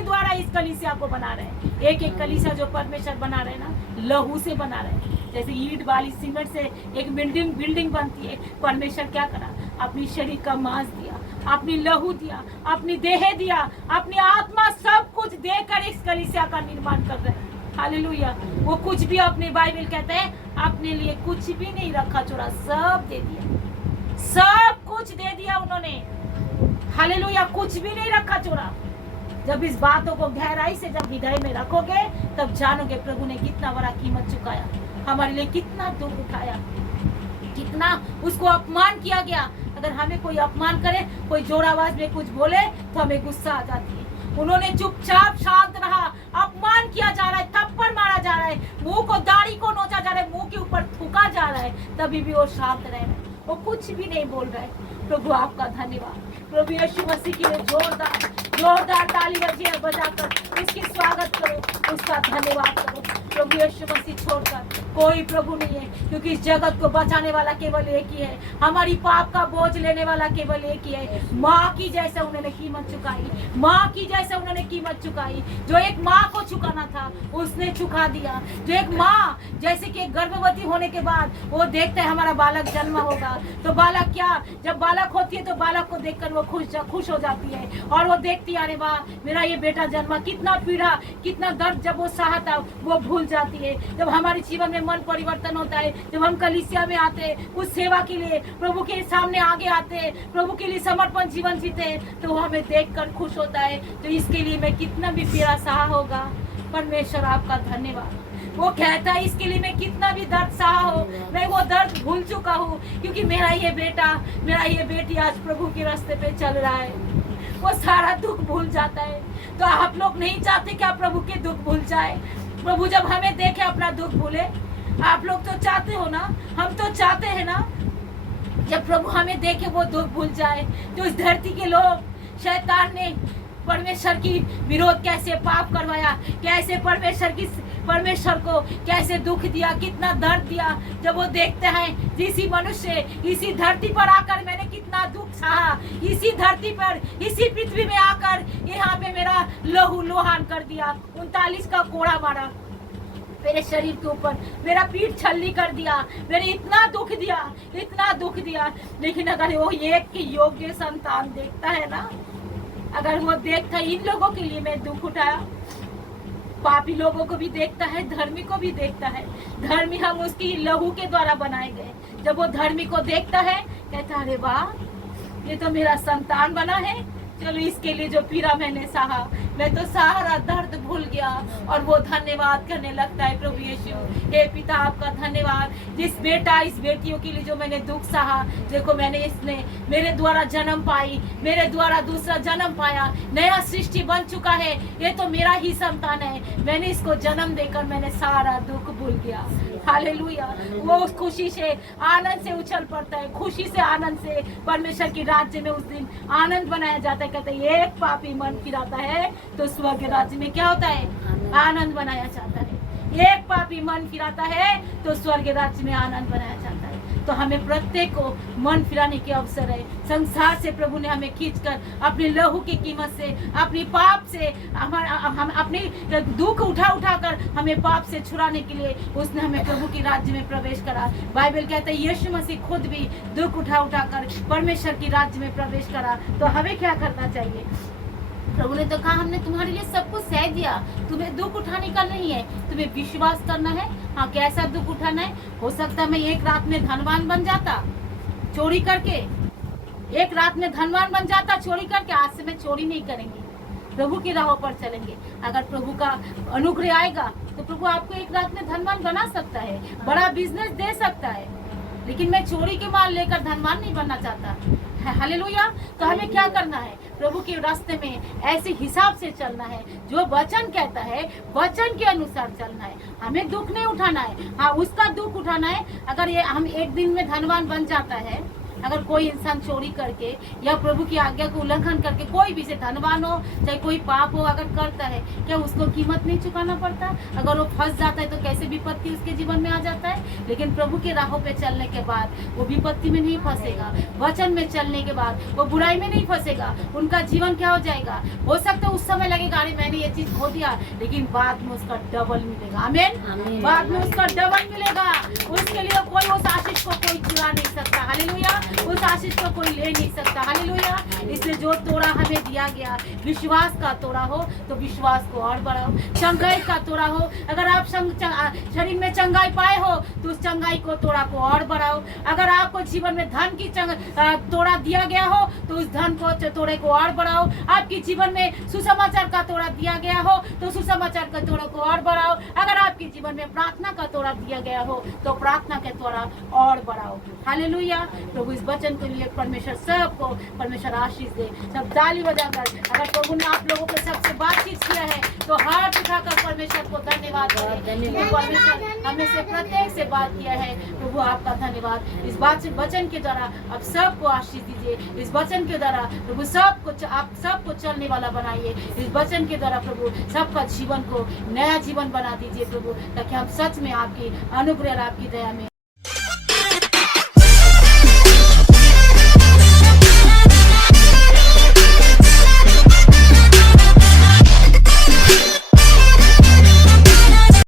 द्वारा इस कलीसिया को बना रहे हैं। एक एक कलीसिया जो परमेश्वर बना रहे हैं ना, लहू से बना रहे हैं। जैसे ईंट वाली सीमेंट से एक बिल्डिंग बनती है, परमेश्वर क्या करा, अपनी शरीर का मांस दिया, अपनी लहू दिया, अपनी देह दिया, अपनी आत्मा, सब कुछ देकर इस कलीसिया का निर्माण कर रहे हैं। हालेलुया। वो कुछ भी अपने बाइबल कहते हैं अपने लिए कुछ भी नहीं रखा छोड़ा, सब दे दिया, सब कुछ दे दिया उन्होंने। हालेलुया। कुछ भी नहीं रखा छोड़ा। जब इस बातों को गहराई से जब हृदय में रखोगे तब जानोगे प्रभु ने कितना बड़ा कीमत चुकाया, हमारे लिए कितना दुख उठाया, कितना उसको अपमान किया गया। अगर हमें कोई अपमान करे, कोई जोर आवाज में कुछ बोले तो हमें गुस्सा आ जाती है। उन्होंने चुपचाप शांत रहा। अपमान किया जा रहा है, थप्पड़ मारा जा रहा है, मुंह को, दाढ़ी को नोचा जा रहा है, मुंह के ऊपर थूका जा रहा है, तभी भी वो शांत रह रहे, वो कुछ भी नहीं बोल रहे। प्रभु आपका धन्यवाद। प्रभु यीशु मसीह के लिए जोरदार ताली बजाकर उसकी स्वागत करो, उसका धन्यवाद करो। प्रभु यीशु मसीह छोड़कर कोई प्रभु नहीं है, क्योंकि इस जगत को बचाने वाला केवल एक ही है, हमारी पाप का बोझ लेने वाला केवल एक ही है। माँ की जैसे उन्होंने कीमत चुकाई, माँ की जैसे उन्होंने कीमत चुकाई। जो एक माँ को चुकाना था उसने चुका दिया। जो एक माँ जैसे कि गर्भवती होने के बाद वो देखते है हमारा बालक जन्म होगा, तो बालक क्या, जब बालक होती है तो बालक को देखकर वो खुश हो जाती है और वो देखती है अरे वाह मेरा ये बेटा जन्मा, कितना पीड़ा कितना दर्द जब वो सहा था वो भूल जाती है। जब हमारे जीवन में मन परिवर्तन होता है, जब हम कलीसिया में आते हैं, उस सेवा के लिए प्रभु के सामने आगे आते हैं, प्रभु के लिए समर्पण जीवन जीते हैं, तो वो हमें देखकर खुश होता है। तो इसके लिए मैं कितना भी पीड़ा सहा होगा, परमेश्वर आपका धन्यवाद। वो कहता है इसके लिए मैं कितना भी दर्द सहा हो, मैं वो दर्द भूल चुका हूँ, क्योंकि मेरा ये बेटा मेरा ये बेटी आज प्रभु के रास्ते पे चल रहा है। वो सारा दुख भूल जाता है। तो आप लोग नहीं चाहते कि आप प्रभु के दुख भूल जाए? प्रभु जब हमें देखे अपना दुख भूले। आप लोग तो चाहते हो ना, हम तो चाहते हैं ना, जब प्रभु हमें देखे वो दुख भूल जाए। तो इस धरती के लोग, शैतान ने परमेश्वर की विरोध कैसे पाप करवाया, कैसे परमेश्वर को कैसे दुख दिया, कितना दर्द दिया। जब वो देखते हैं इसी मनुष्य इसी धरती पर आकर मैंने कितना दुख सहा, इसी धरती पर इसी पृथ्वी में आकर यहाँ पे मेरा लहू लोहान कर दिया, 39 का कोड़ा मारा मेरे शरीर के ऊपर, मेरा पीठ छल्ली कर दिया, मेरे इतना दुख दिया। लेकिन अगर वो एक के योग्य संतान देखता है ना, अगर वो देखता है इन लोगों के लिए मैं दुख उठाया, पापी लोगों को भी देखता है, धर्मी को भी देखता है। धर्मी हम उसकी लहू के द्वारा बनाए गए। जब वो धर्मी को देखता है कहता अरे वाह ये तो मेरा संतान बना है, चलो इसके लिए जो पीड़ा मैंने सहा, मैं तो सारा दर्द भूल गया। और वो धन्यवाद करने लगता है प्रभु यीशु, हे पिता आपका धन्यवाद, जिस बेटा इस बेटियों के लिए जो मैंने दुख सहा, देखो मैंने इसने मेरे द्वारा जन्म पाई, मेरे द्वारा दूसरा जन्म पाया, नया सृष्टि बन चुका है, ये तो मेरा ही संतान है। मैंने इसको जन्म देकर मैंने सारा दुख भूल गया। हालेलुया। वो उस खुशी से आनंद से उछल पड़ता है, खुशी से आनंद से परमेश्वर की राज्य में उस दिन आनंद बनाया जाता है। कहते हैं एक पापी मन फिराता है तो स्वर्ग राज्य में क्या होता है? आनंद बनाया जाता है। एक पापी मन फिराता है तो स्वर्ग राज्य में आनंद बनाया जाता है। तो हमें प्रत्येक को मन फिराने के अवसर है। संसार से प्रभु ने हमें खींचकर अपने लहू की कीमत से, अपनी पाप से, हम अपने दुख उठा कर हमें पाप से छुड़ाने के लिए उसने हमें प्रभु की राज्य में प्रवेश करा। बाइबल कहता है यीशु मसीह खुद भी दुख उठा कर परमेश्वर की राज्य में प्रवेश करा। तो हमें क्या करना चाहिए? प्रभु ने तो कहा हमने तुम्हारे लिए सब कुछ सह दिया, तुम्हें दुख उठाने का नहीं है, तुम्हें विश्वास करना है। हाँ, कैसा दुख उठाना है? हो सकता है मैं एक रात में धनवान बन जाता चोरी करके, एक रात में धनवान बन जाता चोरी करके। आज से मैं चोरी नहीं करेंगे, प्रभु की राहों पर चलेंगे। अगर प्रभु का अनुग्रह आएगा तो प्रभु आपको एक रात में धनवान बना सकता है, बड़ा बिजनेस दे सकता है। लेकिन मैं चोरी के माल लेकर धनवान नहीं बनना चाहता। हालेलुया। तो हमें क्या करना है? प्रभु के रास्ते में ऐसे हिसाब से चलना है, जो वचन कहता है वचन के अनुसार चलना है। हमें दुख नहीं उठाना है, हाँ उसका दुख उठाना है। अगर ये हम एक दिन में धनवान बन जाता है, अगर कोई इंसान चोरी करके या प्रभु की आज्ञा को उल्लंघन करके कोई भी से धनवान हो चाहे कोई पाप हो अगर करता है, क्या उसको कीमत नहीं चुकाना पड़ता? अगर वो फंस जाता है तो कैसे विपत्ति उसके जीवन में आ जाता है। लेकिन प्रभु के राहों पे चलने के बाद वो विपत्ति में नहीं फंसेगा, वचन में चलने के बाद वो बुराई में नहीं फंसेगा। उनका जीवन क्या हो जाएगा? हो सकता है उस समय लगेगा अरे मैंने ये चीज खो दिया, लेकिन बाद में उसका डबल मिलेगा। आमीन। बाद में उसका डबल मिलेगा। उसके लिए कोई उस आशीष को कोई चुरा नहीं सकता। हालेलुया। उस आशीष को कोई ले नहीं सकता। हालेलुया। इसलिए जो तोड़ा हमें दिया गया, विश्वास का तोड़ा हो तो विश्वास को और बढ़ाओ। चंगाई का तोड़ा हो, अगर आप शरीर में चंगाई पाए हो तो उस चंगाई को तोड़ा को और बढ़ाओ। अगर आपको जीवन में धन की तोड़ा दिया गया हो तो उस धन को तोड़े को और बढ़ाओ। आपके जीवन में सुसमाचार का तोड़ा दिया गया हो तो सुसमाचार का तोड़ा को और बढ़ाओ। अगर आपके जीवन में प्रार्थना का तोड़ा दिया गया हो तो प्रार्थना का तोड़ा और बढ़ाओ। हालेलुया। प्रभु इस वचन के लिए परमेश्वर सबको परमेश्वर आशीष दे। सब ताली बजाकर अगर प्रभु ने आप लोगों के सबसे बातचीत किया है तो हाथ उठाकर परमेश्वर को धन्यवाद करें। परमेश्वर हमें से प्रत्येक से बात किया है। प्रभु आपका धन्यवाद। इस वचन के द्वारा आप सबको आशीष दीजिए। इस वचन वचन के द्वारा प्रभु आप सबको चलने वाला बनाइए। इस वचन के द्वारा प्रभु सबका जीवन को नया जीवन बना दीजिए प्रभु, ताकि हम सच में आपकी अनुग्रह और आपकी दया में